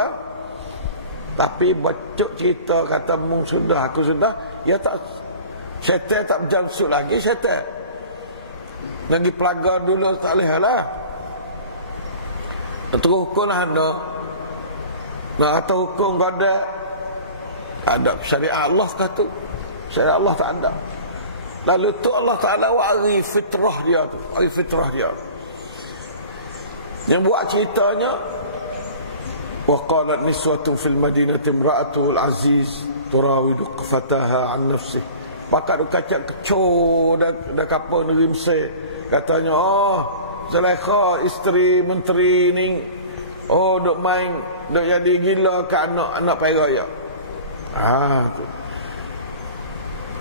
Tapi bacok cerita kata mung sudah aku sudah, ya tak syaitan tak berjansut lagi syaitan. Lagi pelagar dulu tak boleh lah. Terus hukum lah anda. Nah, atau hukum kau ada syariat Allah kata. Syariat Allah tak ada. Lalu tu Allah Ta'ala wari fitrah dia tu. Wari fitrah dia. Yang buat ceritanya, wa qalat niswatun fil madinati imra'atuhu al-aziz turawidu fataha an nafsih. Pakak kacak kecoh dah kapal negeri Mesir. Katanya, oh Zulaikha isteri menteri ni, oh duk main, duk jadi gila ke anak perak ya. Tu.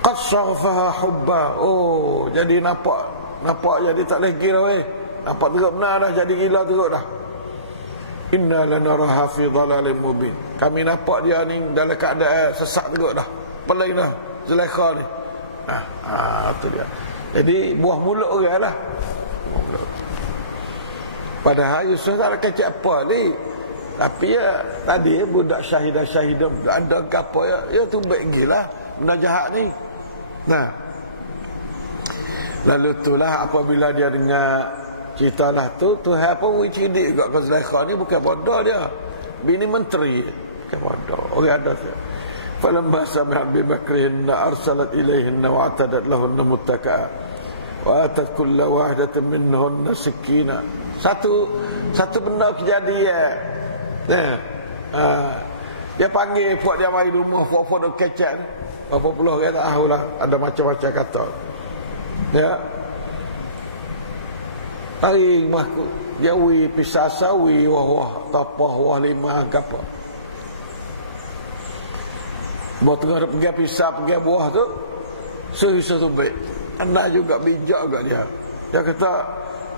Qad syaghfaha hubba. Oh, jadi nampak jadi tak leh gila weh. Nampak teruk benar dah jadi gila teruk dah. Inna lanaraha fi dhalalin mubin. Kami nampak dia ni dalam keadaan sesat teruk dah. Pelik dah Zulaikha ni. Tu dia. Jadi buah mulut orang lah. Padahal Yusuf tak ada kecek apa ni. Tapi ya tadi budak syahidah ada apa ya tu baik gila benda jahat ni. Nah, lalu itulah apabila dia dengar cerita lah tu Tuhan pun cidik juga ke Zulaikha ni bukan bodoh dia. Bini menteri bukan bodoh. Orang ada tu. Falamma sami'at bi makrihinna arsalat ilaihinna wa atadat lahunna muttaka wa atat kulla wahidatin minhunna sikina. Satu benda kejadian. Dia panggil puak dia mari rumah, puak-puak duk kecek. Berapa puluh orang tak tahu lah, ada macam-macam kata. Ya. Ai mahku, ya wi pisasa wi wah tapah wah lima apa. Mau tengah pergi pisah, pergi buah tu, susu baik. Anak juga bijak juga dia. Dia kata,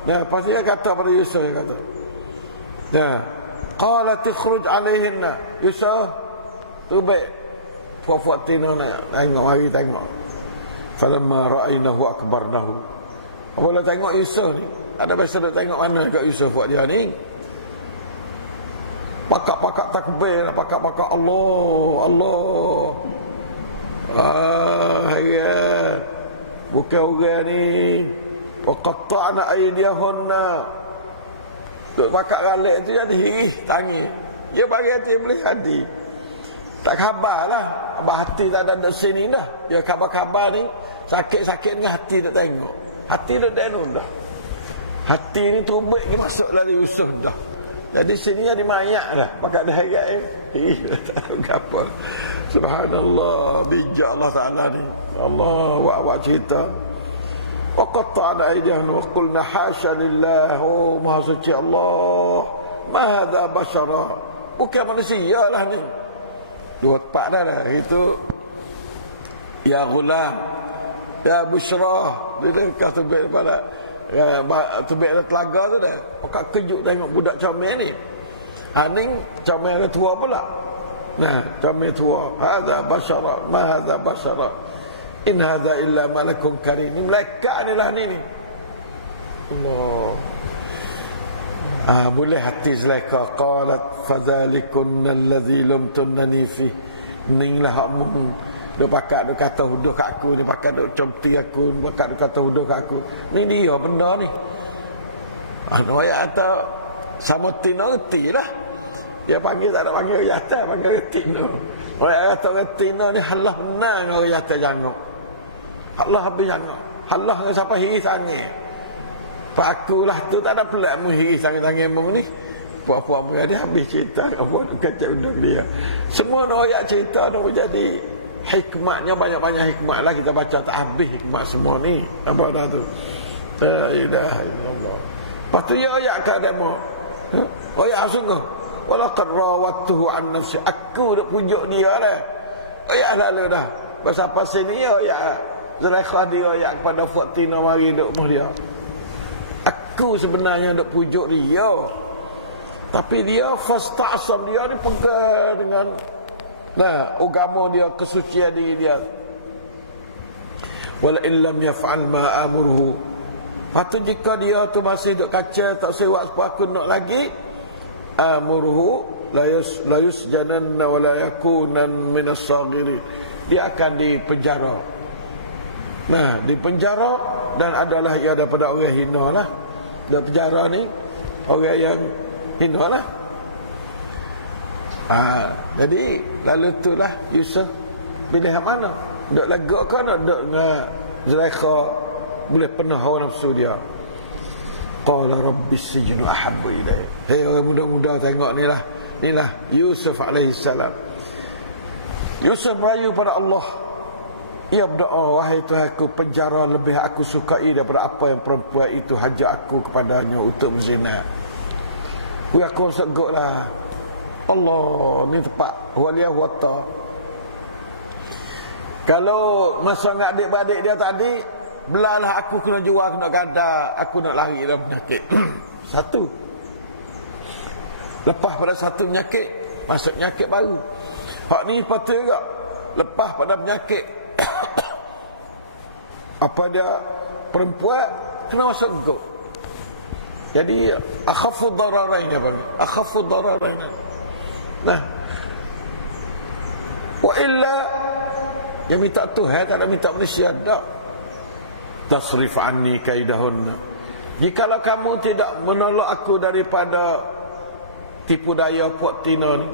nah pasti dia kata pada Yusuf, dia kata. Nah, qalat ikhruj alaihinna. Yusuf tu baik puak-puak tina nak tengok mari tengok. Falamma ra'aynahu akbarnahu Apabila tengok Yusuf ni, ada biasa nak tengok mana kat Yusuf buat dia ni. Pakak-pakak takbir, pakak-pakak Allah. Ya. Bukan orang ni. Waqatta'na aydiyahunna. Duk pakak galik tu jadi tangis. Dia bagi hati boleh hati. Tak khabar lah. Abang hati tak ada sini dah. Dia khabar-khabar ni sakit-sakit dengan hati tak tengok. Hati dah denun dah. Hati ni tumbuk dia masuk dari Yusuf dah. Jadi sini ada mayat dah. Maka dah agak tak tahu apa. Subhanallah. Bijak Allah Ta'ala ni. Allah wak-wak cerita. Wa qatta'na aydiyahum wa qulna hasya lillah. Oh maha suci Allah. Ma hadha bashara. Bukan manusia lah ni. Dua tempat dah lah. Itu ya ghulam, ya busyrah. Dia kata tebik pada tebik telaga tu dah. Maka kejut tengok budak comel ni. Aning comel dia tua pula. Nah, comel tua. Hadza bashara, ma hadza bashara. In hadza illa malakun karim. Ni malaikat ni lah ni. Allah. Boleh hati Zulaikha qalat fadhalikunna alladhi lumtunani fi. Ning lah hakmu. Dia pakat dia kata huduh kat aku, dia pakat dia comti aku, dia pakat dia kata huduh kat aku. Ni dia benda ni. Ayat kata sama Tino reti lah. Dia panggil tak ada panggil Yata, panggil Tino. Ayat kata Tino ni halah menang orang Yata jangan. Allah habis jangan. Allah dengan siapa hiri sangat. Pak akulah tu tak ada pelat menghiri sangat-sangat mung ni. Puak-puak dia habis cerita apa tu kacau undang dia. Semua ayat cerita tu menjadi hikmatnya, banyak-banyak hikmat lah. Kita baca tak habis hikmat semua ni. Apa dah tu? La ilaha illallah. Lepas tu ya ayat kat demo. Ayat sungguh. Walaqad rawattuhu an nafsi. Aku dah pujuk dia dah. Ayat lalu dah. Pasal apa sini ya ayat. Zulaikha dia ayat kepada Fatina mari duk rumah dia. Aku sebenarnya duk pujuk dia. Tapi dia fasta'sam, dia ni pegang dengan agama dia, kesucian diri dia. Wala illam yaf'al ma amuruhu. Patut jika dia tu masih duk kaca tak sewak sepaku nak lagi, amuruhu la yusjananna wa la yakunan minas sagirin. Dia akan dipenjara. Nah, dipenjara dan adalah ia daripada orang hina lah. Dia penjara ni orang yang hina lah. Jadi lalu itulah Yusuf pilih yang mana? Duk lagak ke nak duk dengan Zulaikha boleh penuh hawa nafsu dia. Qala rabbis sijnu ahabbu ilayya. Hei orang muda-muda tengok ni lah. Inilah Yusuf alaihissalam. Yusuf merayu pada Allah. Ia berdoa, wahai Tuhanku, penjara lebih aku sukai daripada apa yang perempuan itu hajak aku kepadanya untuk berzina. Aku segok lah. Allah ni tepat waliyah wata. Kalau masa dengan adik-beradik dia tadi, belalah aku kena jual, kena gada, aku nak lari dalam penyakit. Satu. Lepas pada satu penyakit, masuk penyakit baru. Hak ni patut juga. Lepas pada penyakit. Apa dia perempuan kena masuk go. Jadi akhaffu dararain apa? Akhaffu dararain. Nah. Wa illa yang minta Tuhan tak ada minta manusia dak. Tasrif anni kaidahunna. Jikalau kamu tidak menolak aku daripada tipu daya puak tina ni,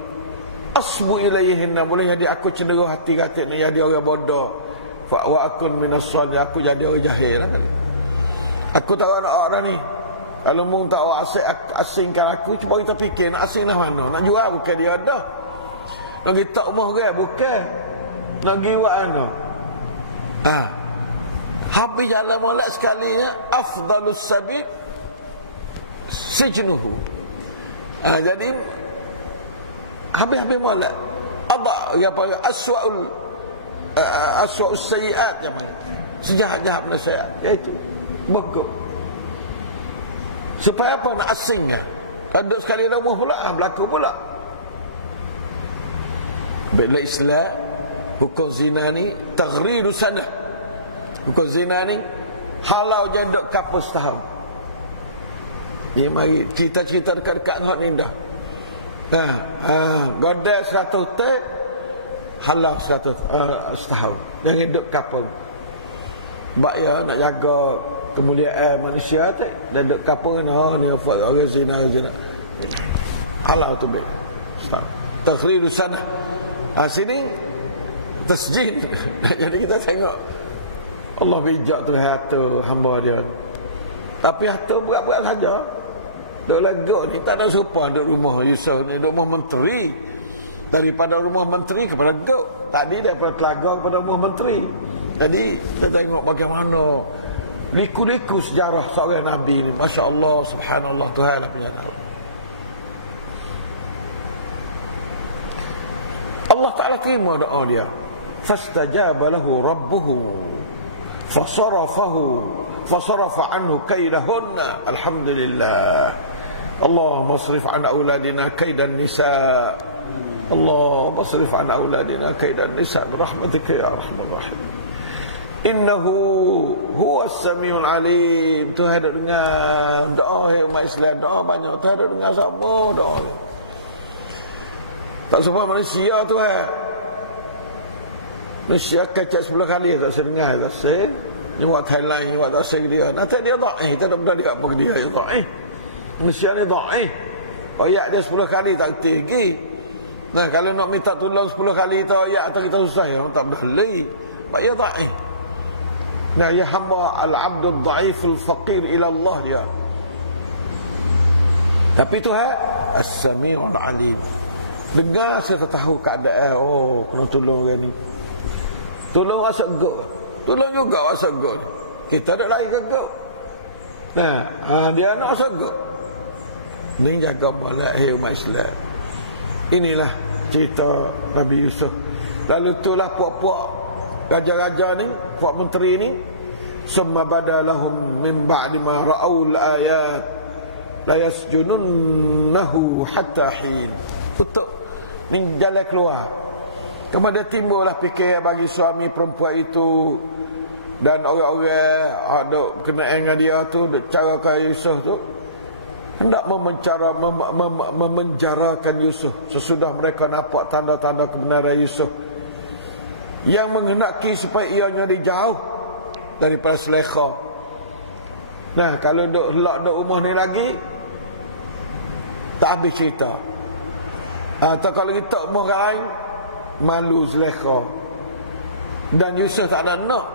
asbu ilaihinna, boleh jadi aku cenderung hati kata ni jadi orang bodoh. Fa wa akun minas salih, aku jadi orang jahil kan. Aku tak nak orang ni. Kalau mung tak asingkan aku, cuba kita fikir nak asing lah mana. Nak jual bukan dia dah. Nak pergi tak rumah orang bukan. Nak pergi buat mana. Habis jalan molek sekali ya, afdalus sabil sijnuhu. Jadi habis molek. Apa aswa'us sayyi'at namanya. Sejahat-jahat nasihat, iaitu bogok. Supaya apa? Nak asingnya. Ada sekali rumah pula, berlaku pula. Bila Islam, hukum zina ni taghridu sana. Hukum zina ni Halau je duk kapus tahun. Ni mari cerita-cerita dekat-dekat hak ni dah. Godel 100 tahun, halau 100 setahun. Yang hidup kapal. Sebab ya nak jaga kemuliaan manusia tu, dan duk kapal ni orang zina. Halau tu baik. Setahun. Takhriru sana. Sini tasjid. Jadi kita tengok Allah bijak tu hati hamba dia. Tapi hati berat-berat saja. Duk lega ni tak ada serupa duk rumah Yusuf ni, duk rumah menteri. Daripada rumah menteri kepada gok. Tadi daripada telaga kepada rumah menteri. Jadi kita tengok bagaimana liku-liku sejarah seorang Nabi ni. Masya Allah, subhanallah, Tuhan lah punya tahu. Allah Ta'ala terima doa dia. Fastajaba lahu rabbuhu fasarafa anhu kaidahunna. Alhamdulillah. Allahumma asrif an auladina kaidan nisa. Allahumma asrif an auladina kaidan nisa birahmatika ya arhamar rahim. Innahu huwas samiul alim. Tuhan ada dengar doa umat Islam, doa banyak Tuhan ada dengar semua doa. Tak semua manusia tu manusia kecak 10 kali tak sedengar tak se. Ni buat Thailand ni buat tak se dia. Nanti dia dhaif, kita tak benda dia apa dia ya dhaif. Manusia ni dhaif. Ayat dia 10 kali tak tinggi. Nah, kalau nak minta tolong 10 kali tu ayat atau kita susah ya, tak boleh. Sebab dia dhaif. Nah, ya hamba al-abdul dhaiful faqir ila Allah dia. Tapi Tuhan as-sami'ul alim. Dengar saya tahu keadaan. Oh, kena tolong orang ni. Tolong asal go. Tolong juga asal go. Kita ada lari ke go. Nah, dia nak asal go. Ni jaga molek umat Islam. Inilah cerita Nabi Yusuf. Lalu itulah puak-puak raja-raja ni, puak menteri ni, summa badalahum min ba'di ma ra'aul ayat la yasjununnahu hatta hin. Tutup ni jalan keluar. Kemudian timbullah fikir bagi suami perempuan itu dan orang-orang ada kena dengan dia tu, cara ke Yusuf tu hendak memenjarakan Yusuf sesudah mereka nampak tanda-tanda kebenaran Yusuf yang menghendaki supaya ianya dijauh daripada selekha. Nah, kalau duk rumah ni lagi tak habis cerita. Atau kalau kita rumah lain malu selekha. Dan Yusuf tak ada nak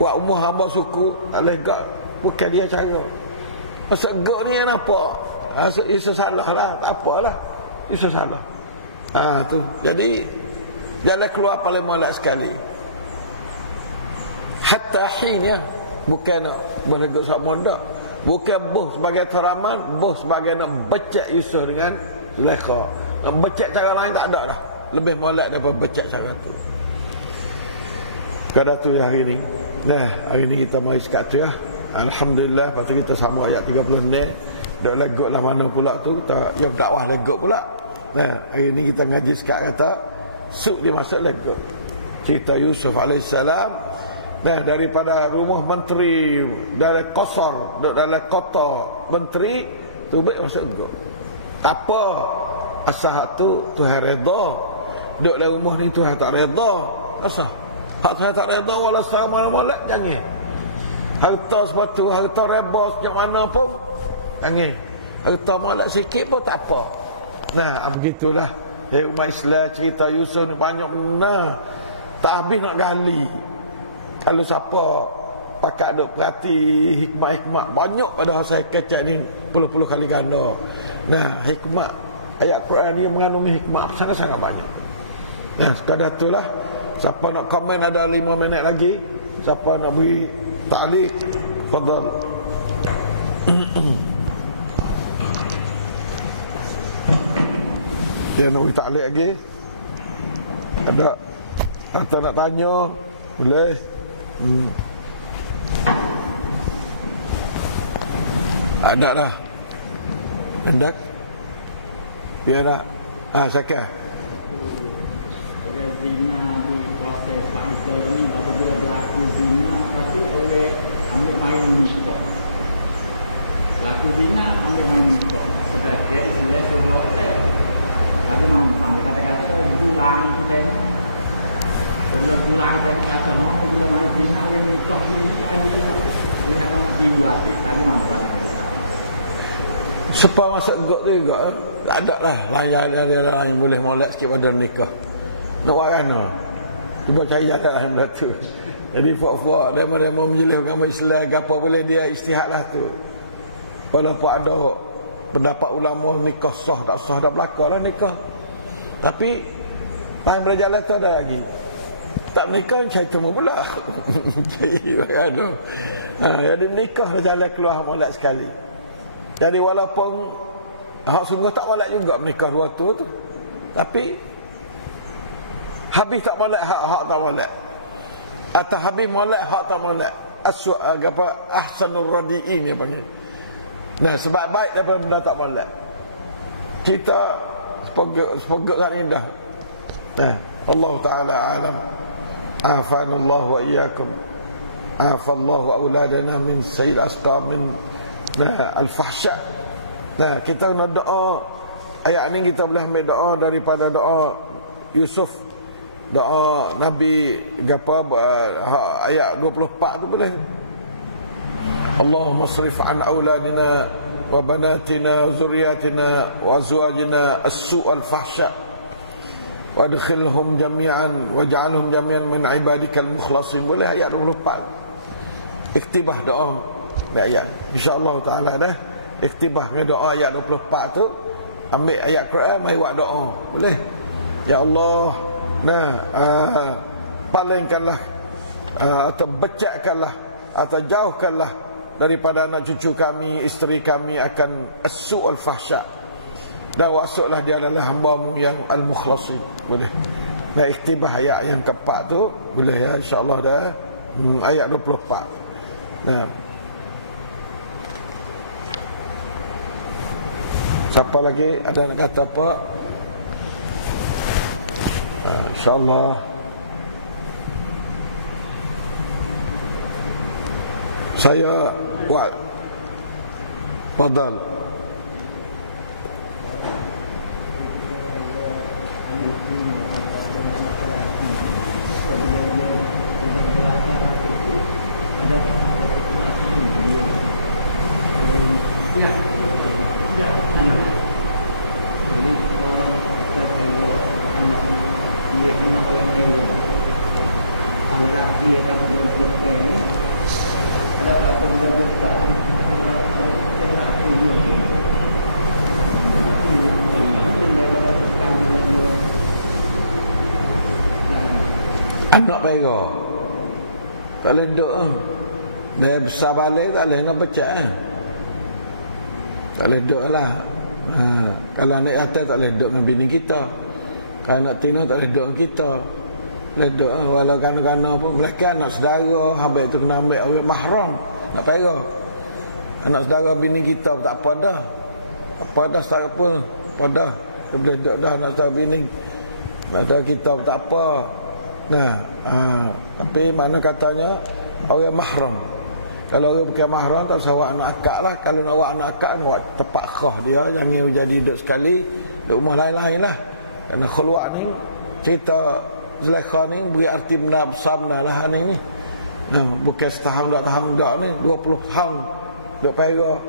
buat rumah hamba suku lega, bukan dia cara. Masa gak ni yang nampak Yusuf salah lah, tak apalah, Yusuf salah. Tu. Jadi jalan keluar paling molek sekali. Hatta hin ya. Bukan nak bernegur sama dak. Bukan boh sebagai teraman, boh sebagai nak becek Yusuf dengan selekha. Nak becek cara lain tak ada dah. Lebih molek daripada becek cara tu. Kada tu ya hari ni. Nah, hari ni kita mari sekat tu ya. Alhamdulillah, lepas tu kita sambung ayat 30 ni. Dak legot lah mana pula tu, kita yang dakwah legot pula. Nah, hari ni kita ngaji sekat kata suk dia masuk legot. Cerita Yusuf alaihissalam. Nah, daripada rumah menteri, dari qasar, dalam kota menteri tu baik masuk legot. Apa asal tu Tuhan redha. Duduk dalam rumah ni Tuhan tak redha. Asal hak Tuhan tak redha wala sama molek jangan. Harta sepatu, harta rebos sejak mana pun jangan. Harta molek sikit pun tak apa. Nah, begitulah umat Islam cerita Yusuf ni banyak benar. Tak habis nak gali. Kalau siapa pakai duk perhati hikmah-hikmah banyak pada saya kecek ni puluh-puluh kali ganda. Nah, hikmah ayat Quran ni mengandungi hikmah sangat-sangat banyak. Nah, sekadar itulah. Siapa nak komen ada 5 minit lagi. Siapa nak beri ta'liq, fadal. Dia nak beri ta'liq lagi. Ada atau nak tanya boleh. Ada dah. Hendak. Biar nak. Sakit. Sepa masuk gok tu juga. Ada lah lain boleh molek sikit pada nikah. Nak buat kan? Cuba cari jalan lah benda tu. Jadi fuak-fuak demo menjelih agama Islam, apa boleh dia istihad lah tu. Walaupun ada pendapat ulama nikah sah tak sah, dah berlaku lah nikah. Tapi lain berjalan tu ada lagi. Tak menikah cari temu pula. Jadi menikah dah jalan keluar molek sekali. Jadi walaupun hak sungguh tak molek juga menikah dua tu. Tapi habis tak molek, hak tak molek. Atau habis molek, hak tak molek. Ahsanur radi'in dia panggil. Nah, sebab baik daripada benda tak molek. Kita sepogok kan indah. Nah, Allah Ta'ala alam. Afanallahu wa iyyakum. Afallahu auladana min sayyid asqam min al-fahsya. Nah, kita nak doa. Ayat ni kita boleh ambil doa daripada doa Yusuf. Doa Nabi ayat 24 tu boleh. Allahumma asrif an auladina wa banatina wa zurriyatina wa azwajina as-su' al-fahsya wa adkhilhum jami'an waj'alhum jami'an min ibadikal mukhlasin. Boleh ayat 24. Iktibah doa ni ayat. Insya-Allah taala dah iktibah dengan doa ayat 24 tu, ambil ayat Quran mai buat doa. Boleh. Ya Allah, palingkanlah atau becakkanlah atau jauhkanlah daripada anak cucu kami, isteri kami akan as-su' al-fahsya, dan masuklah dia adalah hamba-Mu yang al-mukhlasin. Boleh. Nah, iktibah ayat yang keempat tu boleh ya, insya-Allah dah. Ayat 24. Nah. Siapa lagi ada nak kata apa? InsyaAllah. Saya buat Fadal. Ya. Anak perak tak boleh duduk. Dia besar balik tak boleh nak pecah. Tak boleh duduk lah. Kalau naik atas tak boleh duduk dengan bini kita. Kalau nak tina tak boleh duduk dengan kita. Boleh duduk walau kana-kana pun. Mereka anak saudara, habis tu kena ambil orang mahram. Nak perak anak saudara bini kita tak apa dah. Apa dah saudara pun apa dah. Dia boleh duduk dah anak saudara bini. Nak saudara kita tak apa. Nah, tapi mana katanya orang mahram. Kalau orang bukan mahram tak usah awak anak akak lah. Kalau nak awak anak akak, nak awak tepat khah dia. Jangan jadi duduk sekali duduk rumah lain-lain lah. Kerana khulwat ni, cerita Zulaikha ni beri arti benar besar benar lah ni. Bukan setahun 2 tahun tak ni, 20 tahun duduk perak.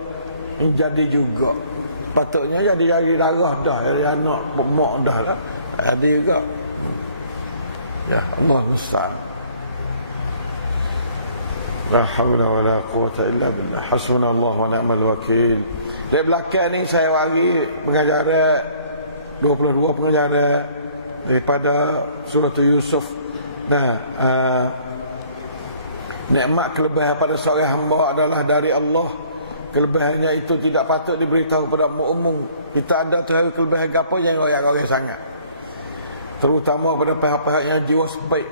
Ini jadi juga. Patutnya jadi darah dah, jadi anak mak dah lah. Jadi juga. Ya Allah musta'an. La hawla wa la quwata illa billah. Hasbunallah wa ni'mal wakil. Dari belakang ni saya bagi pengajaran 22 pengajaran daripada surah Yusuf. Nah, nikmat kelebihan pada seorang hamba adalah dari Allah. Kelebihannya itu tidak patut diberitahu pada umum. Kita ada terlalu kelebihan apa yang royak-royak sangat. Terutama pada pihak-pihak yang jiwa sebaik.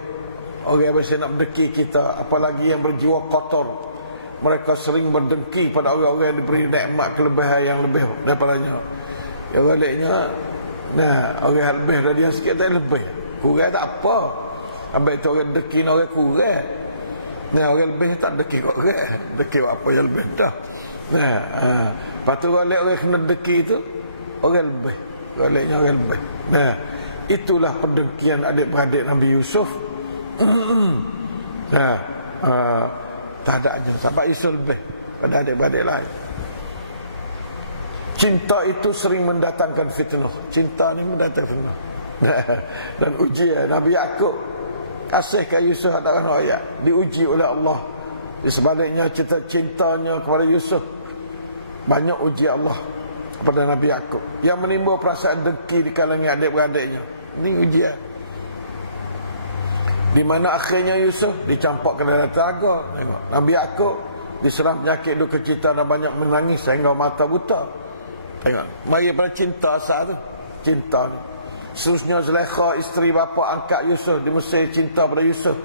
Orang yang biasa nak berdengki kita, apalagi yang berjiwa kotor. Mereka sering berdengki pada orang-orang yang diberi nikmat kelebihan yang lebih daripadanya. Yang baliknya, orang yang lebih dari dia sikit tak lebih. Kurang tak apa. Habis itu orang dengki orang kurang. Orang lebih tak dengki orang. Dengki apa yang lebih dah. Lepas tu orang kena dengki itu, orang lebih. Orang lebih. Itulah pendengkian adik-beradik Nabi Yusuf. Tak ada aja. Sampai Yusuf lebih pada adik-beradik lain. Cinta itu sering mendatangkan fitnah. Cinta ni mendatangkan fitnah. Dan ujian Nabi Yaqub kasih ke Yusuf adalah ayat diuji oleh Allah. Di sebaliknya cintanya kepada Yusuf, banyak uji Allah kepada Nabi Yaqub yang menimbul perasaan dengki di kalangan adik-beradiknya. Ini ujian. Di mana akhirnya Yusuf dicampak ke dalam telaga. Tengok, Nabi Yaqub diserang penyakit duka cita dan banyak menangis sehingga mata buta. Tengok, mari pada cinta asal tu. Cinta ni. Seterusnya Zulaikha, isteri bapa angkat Yusuf di Mesir, cinta pada Yusuf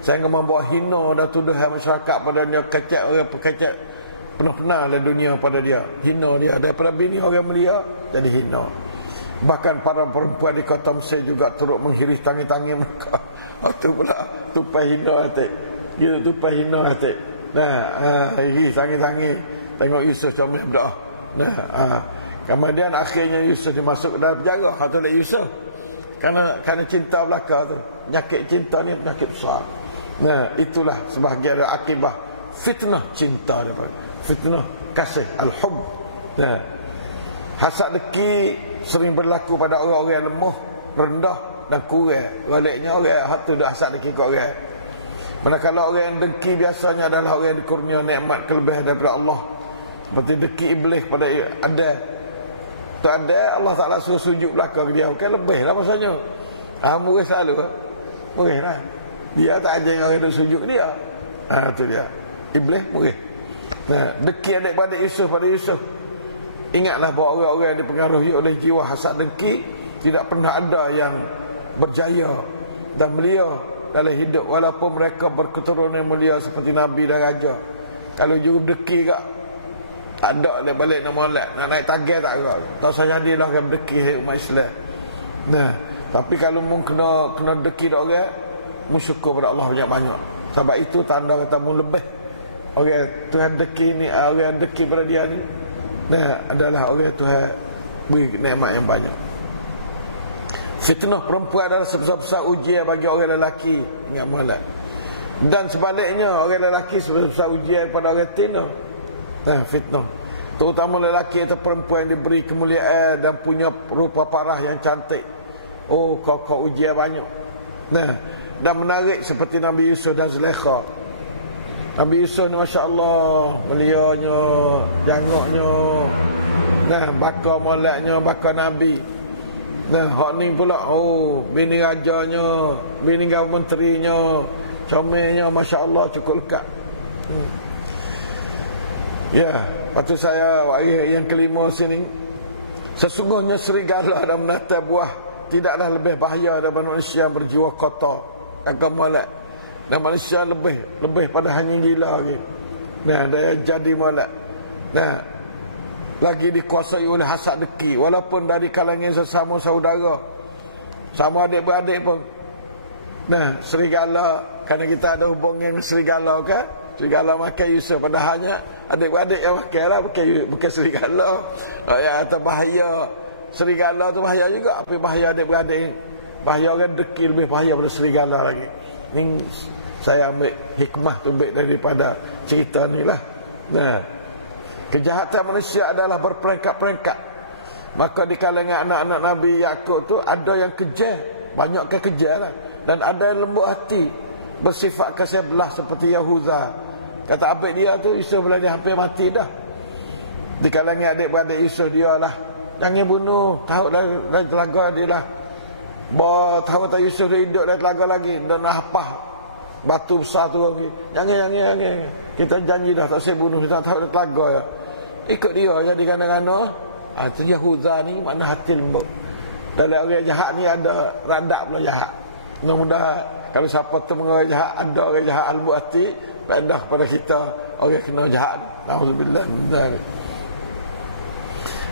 sehingga membawa hina dan tuduhan masyarakat padanya, kecek orang pekecek pernah oleh dunia pada dia, hina dia daripada bini orang mulia jadi hina. Bahkan para perempuan di kota Mesir juga turut menghiris tangi-tangi mereka. Itu pula tupai hina hati. Dia tupai hina hati. Nah, hiris tangi-tangi tengok Yusuf comel berdoa. Nah, kemudian akhirnya Yusuf dimasuk ke dalam penjara. Hatu oleh Yusuf. Kerana cinta belaka tu. Penyakit cinta ni penyakit besar. Nah, itulah sebahagian akibat fitnah cinta daripada fitnah kasih al-hub. Nah, hasad deki sering berlaku pada orang-orang yang lemah, rendah dan kurang. Baliknya orang hatu dah hasad deki ke orang. Manakala orang yang dengki biasanya adalah orang yang dikurnia nikmat kelebihan daripada Allah. Seperti deki iblis pada ada. Tu ada Allah Taala suruh sujud belakang dia. Okey, lebih lah maksudnya. Murid selalu. Murid lah. Dia tak ajar orang itu sujud dia. Tu dia. Iblis murid. Nah, dengki adik-adik Yusuf pada Yusuf. Ingatlah bahawa orang-orang yang dipengaruhi oleh jiwa hasad dengki tidak pernah ada yang berjaya dan mulia dalam hidup walaupun mereka berketurunan mulia seperti Nabi dan Raja. Kalau juru dengki kak, tak ada dia balik nak molek, nak naik tagih tak ada. Tak saya jadilah orang dengki umat Islam. Nah, tapi kalau mung kena dengki dak orang, mu syukur pada Allah banyak-banyak. Sebab itu tanda kata mu lebih. Orang Tuhan dengki ni, orang dengki pada dia ni, nah adalah orang Tuhan beri nikmat yang banyak. Fitnah perempuan adalah sebesar-besar ujian bagi orang lelaki. Ingat molek. Dan sebaliknya orang lelaki sebesar-besar ujian pada orang tina. Nah, fitnah. Terutama lelaki atau perempuan yang diberi kemuliaan dan punya rupa parah yang cantik. Oh, kau ujian banyak. Nah, dan menarik seperti Nabi Yusuf dan Zulaikha. Nabi Yusuf ni masya-Allah, mulianya, jangoknya. Nah, bakar moleknya, bakar Nabi. Nah, hak ni pula, oh, bini rajanya, bini menterinya, comelnya, masya-Allah cukup lekat. Ya, patut saya waris yang kelima sini. Sesungguhnya serigala dan menata buah tidaklah lebih bahaya daripada manusia yang berjiwa kotor dan molek. Dan manusia lebih pada hanya gila lagi. Nah, dia jadi molek. Nah, lagi dikuasai oleh hasad deki walaupun dari kalangan sesama saudara, sama adik-beradik pun. Nah, serigala, kerana kita ada hubungan dengan serigala kan? Serigala makan Yusuf, padahalnya adik-beradik yang makan lah, bukan serigala. Ya, atau bahaya. Serigala tu bahaya juga, tapi bahaya adik-beradik. Bahaya orang deki lebih bahaya pada serigala lagi. Ini saya ambil hikmah tu baik daripada cerita ni lah. Nah, kejahatan manusia adalah berperingkat-peringkat. Maka di kalangan anak-anak Nabi Yaqub tu ada yang kejam, banyak kejam lah. Dan ada yang lembut hati, bersifat kasih belah seperti Yahuda. Kata adik dia tu, Yusuf bila dia hampir mati dah. Di kalangan adik-beradik Yusuf dia lah, jangan bunuh, tahu dah telaga dia lah. Bawa tahu tak Yusuf dia hidup dah telaga lagi, dan apa batu besar tu lagi. Jangan. Kita janji dah tak saya bunuh, kita tahu dah telaga ya. Ikut dia jadi kadang-kadang. Itu Yahuda ni makna hati lembut. Dalam orang jahat ni ada randak pula jahat. Mudah-mudahan kalau siapa tu orang jahat, ada orang jahat lembut hati, rendah kepada kita orang kena jahat. Nauzubillah min dzalik.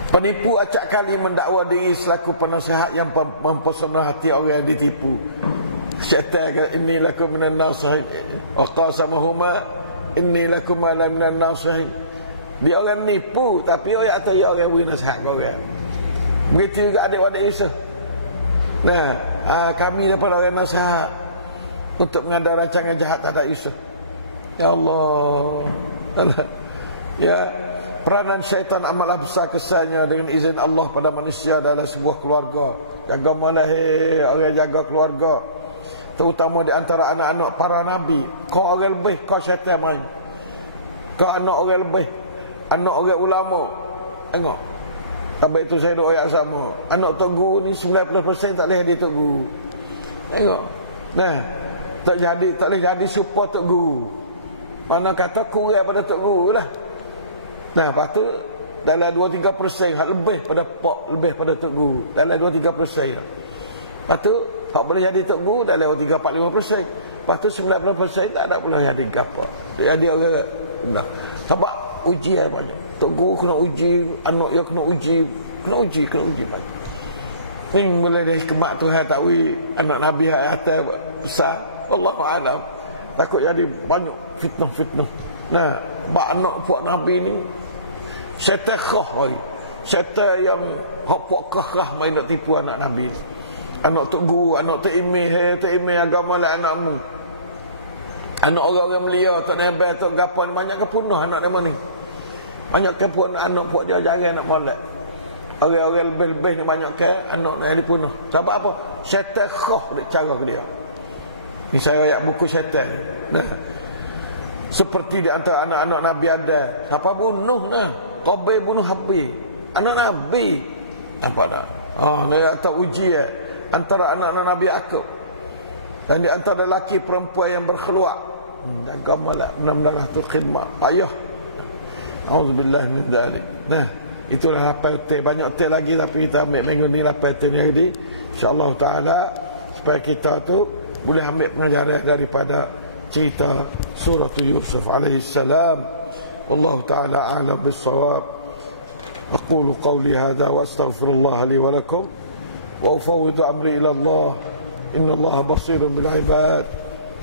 Penipu acak kali mendakwa diri selaku penasihat yang mempesona hati orang yang ditipu. Syaitan kata inni lakum minan nasihin wa qasamahuma inni lakum ala minan nasihin. Dia orang nipu tapi orang atau dia orang beri nasihat ke orang. Begitu juga adik-adik Yusuf. Nah, kami dapat orang nasihat untuk mengada rancangan jahat terhadap Yusuf. Ya Allah. Ya, Peranan syaitan amatlah besar kesannya dengan izin Allah pada manusia dalam sebuah keluarga. Jaga malahir, orang jaga keluarga. Terutama di antara anak-anak para nabi. Kau orang lebih, kau syaitan main. Kau anak orang lebih, anak orang ulama. Tengok. Sampai itu saya doa ayat sama. Anak tok guru ni 90% tak boleh jadi tok guru. Tengok. Nah, tak boleh jadi support tok guru. Mana kata kurang pada tok guru lah. Nah, lepas tu dalam 2-3% hak lebih pada pok, lebih pada tok guru. Dalam 2-3%. Lepas tu hak boleh jadi tok guru dalam 3-4-5%. Lepas tu 90% tak ada boleh jadi gapo. Jadi orang nak. Sebab ujian banyak. Tok guru kena uji, anak dia kena uji banyak. Ini boleh dari hikmat Tuhan tahu anak Nabi hak atas besar. Wallahu a'lam. Takut jadi banyak fitnah. Nah, bak anak puak Nabi ni syaitan khah lagi. Syaitan yang hak puak khah main nak tipu anak Nabi. Anak tok guru, anak tok imeh agama lah anakmu. Anak orang melia tok nebel tok gapo banyak kepunah anak nama ni. Banyak ke pun anak puak dia jarang nak molek. Orang-orang lebih-lebih ni banyak ke anak nak dipunuh. Sebab apa? Syaitan khah dek cara ke dia. Ni saya ayat buku syaitan. Nah, seperti di antara anak-anak Nabi ada siapa bunuh nah. Qabil bunuh Habil. Anak Nabi. Apa nak? Ni tak uji antara anak-anak Nabi Yakub. Dan di antara lelaki perempuan yang berkeluar. Jaga malak benar-benar tu khidmat. Payah. Auzubillah min dzalik. Nah, itulah hafal teh. Banyak teh lagi tapi kita ambil minggu ni hafal teh ni hari. Insya-Allah taala supaya kita tu boleh ambil pengajaran daripada cerita surah Yusuf alaihi salam. Wallahu taala a'lam bis-shawab. Aqulu qawli hadha wa astaghfirullah li wa lakum wa ufawwidu amri ila Allah. Inna Allah basirun bil ibad.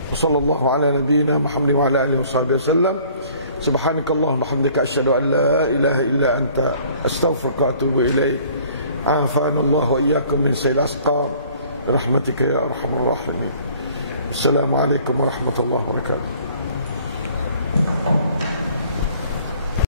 Wa sallallahu ala nabiyyina Muhammad wa ala alihi washabihi wasallam. Subhanakallahumma hamdaka asyhadu an la ilaha illa anta astaghfiruka wa atubu ilaik. Afana Allah wa iyyakum min sayyi'il asqam. Birahmatika ya arhamar rahimin. Assalamualaikum warahmatullahi wabarakatuh.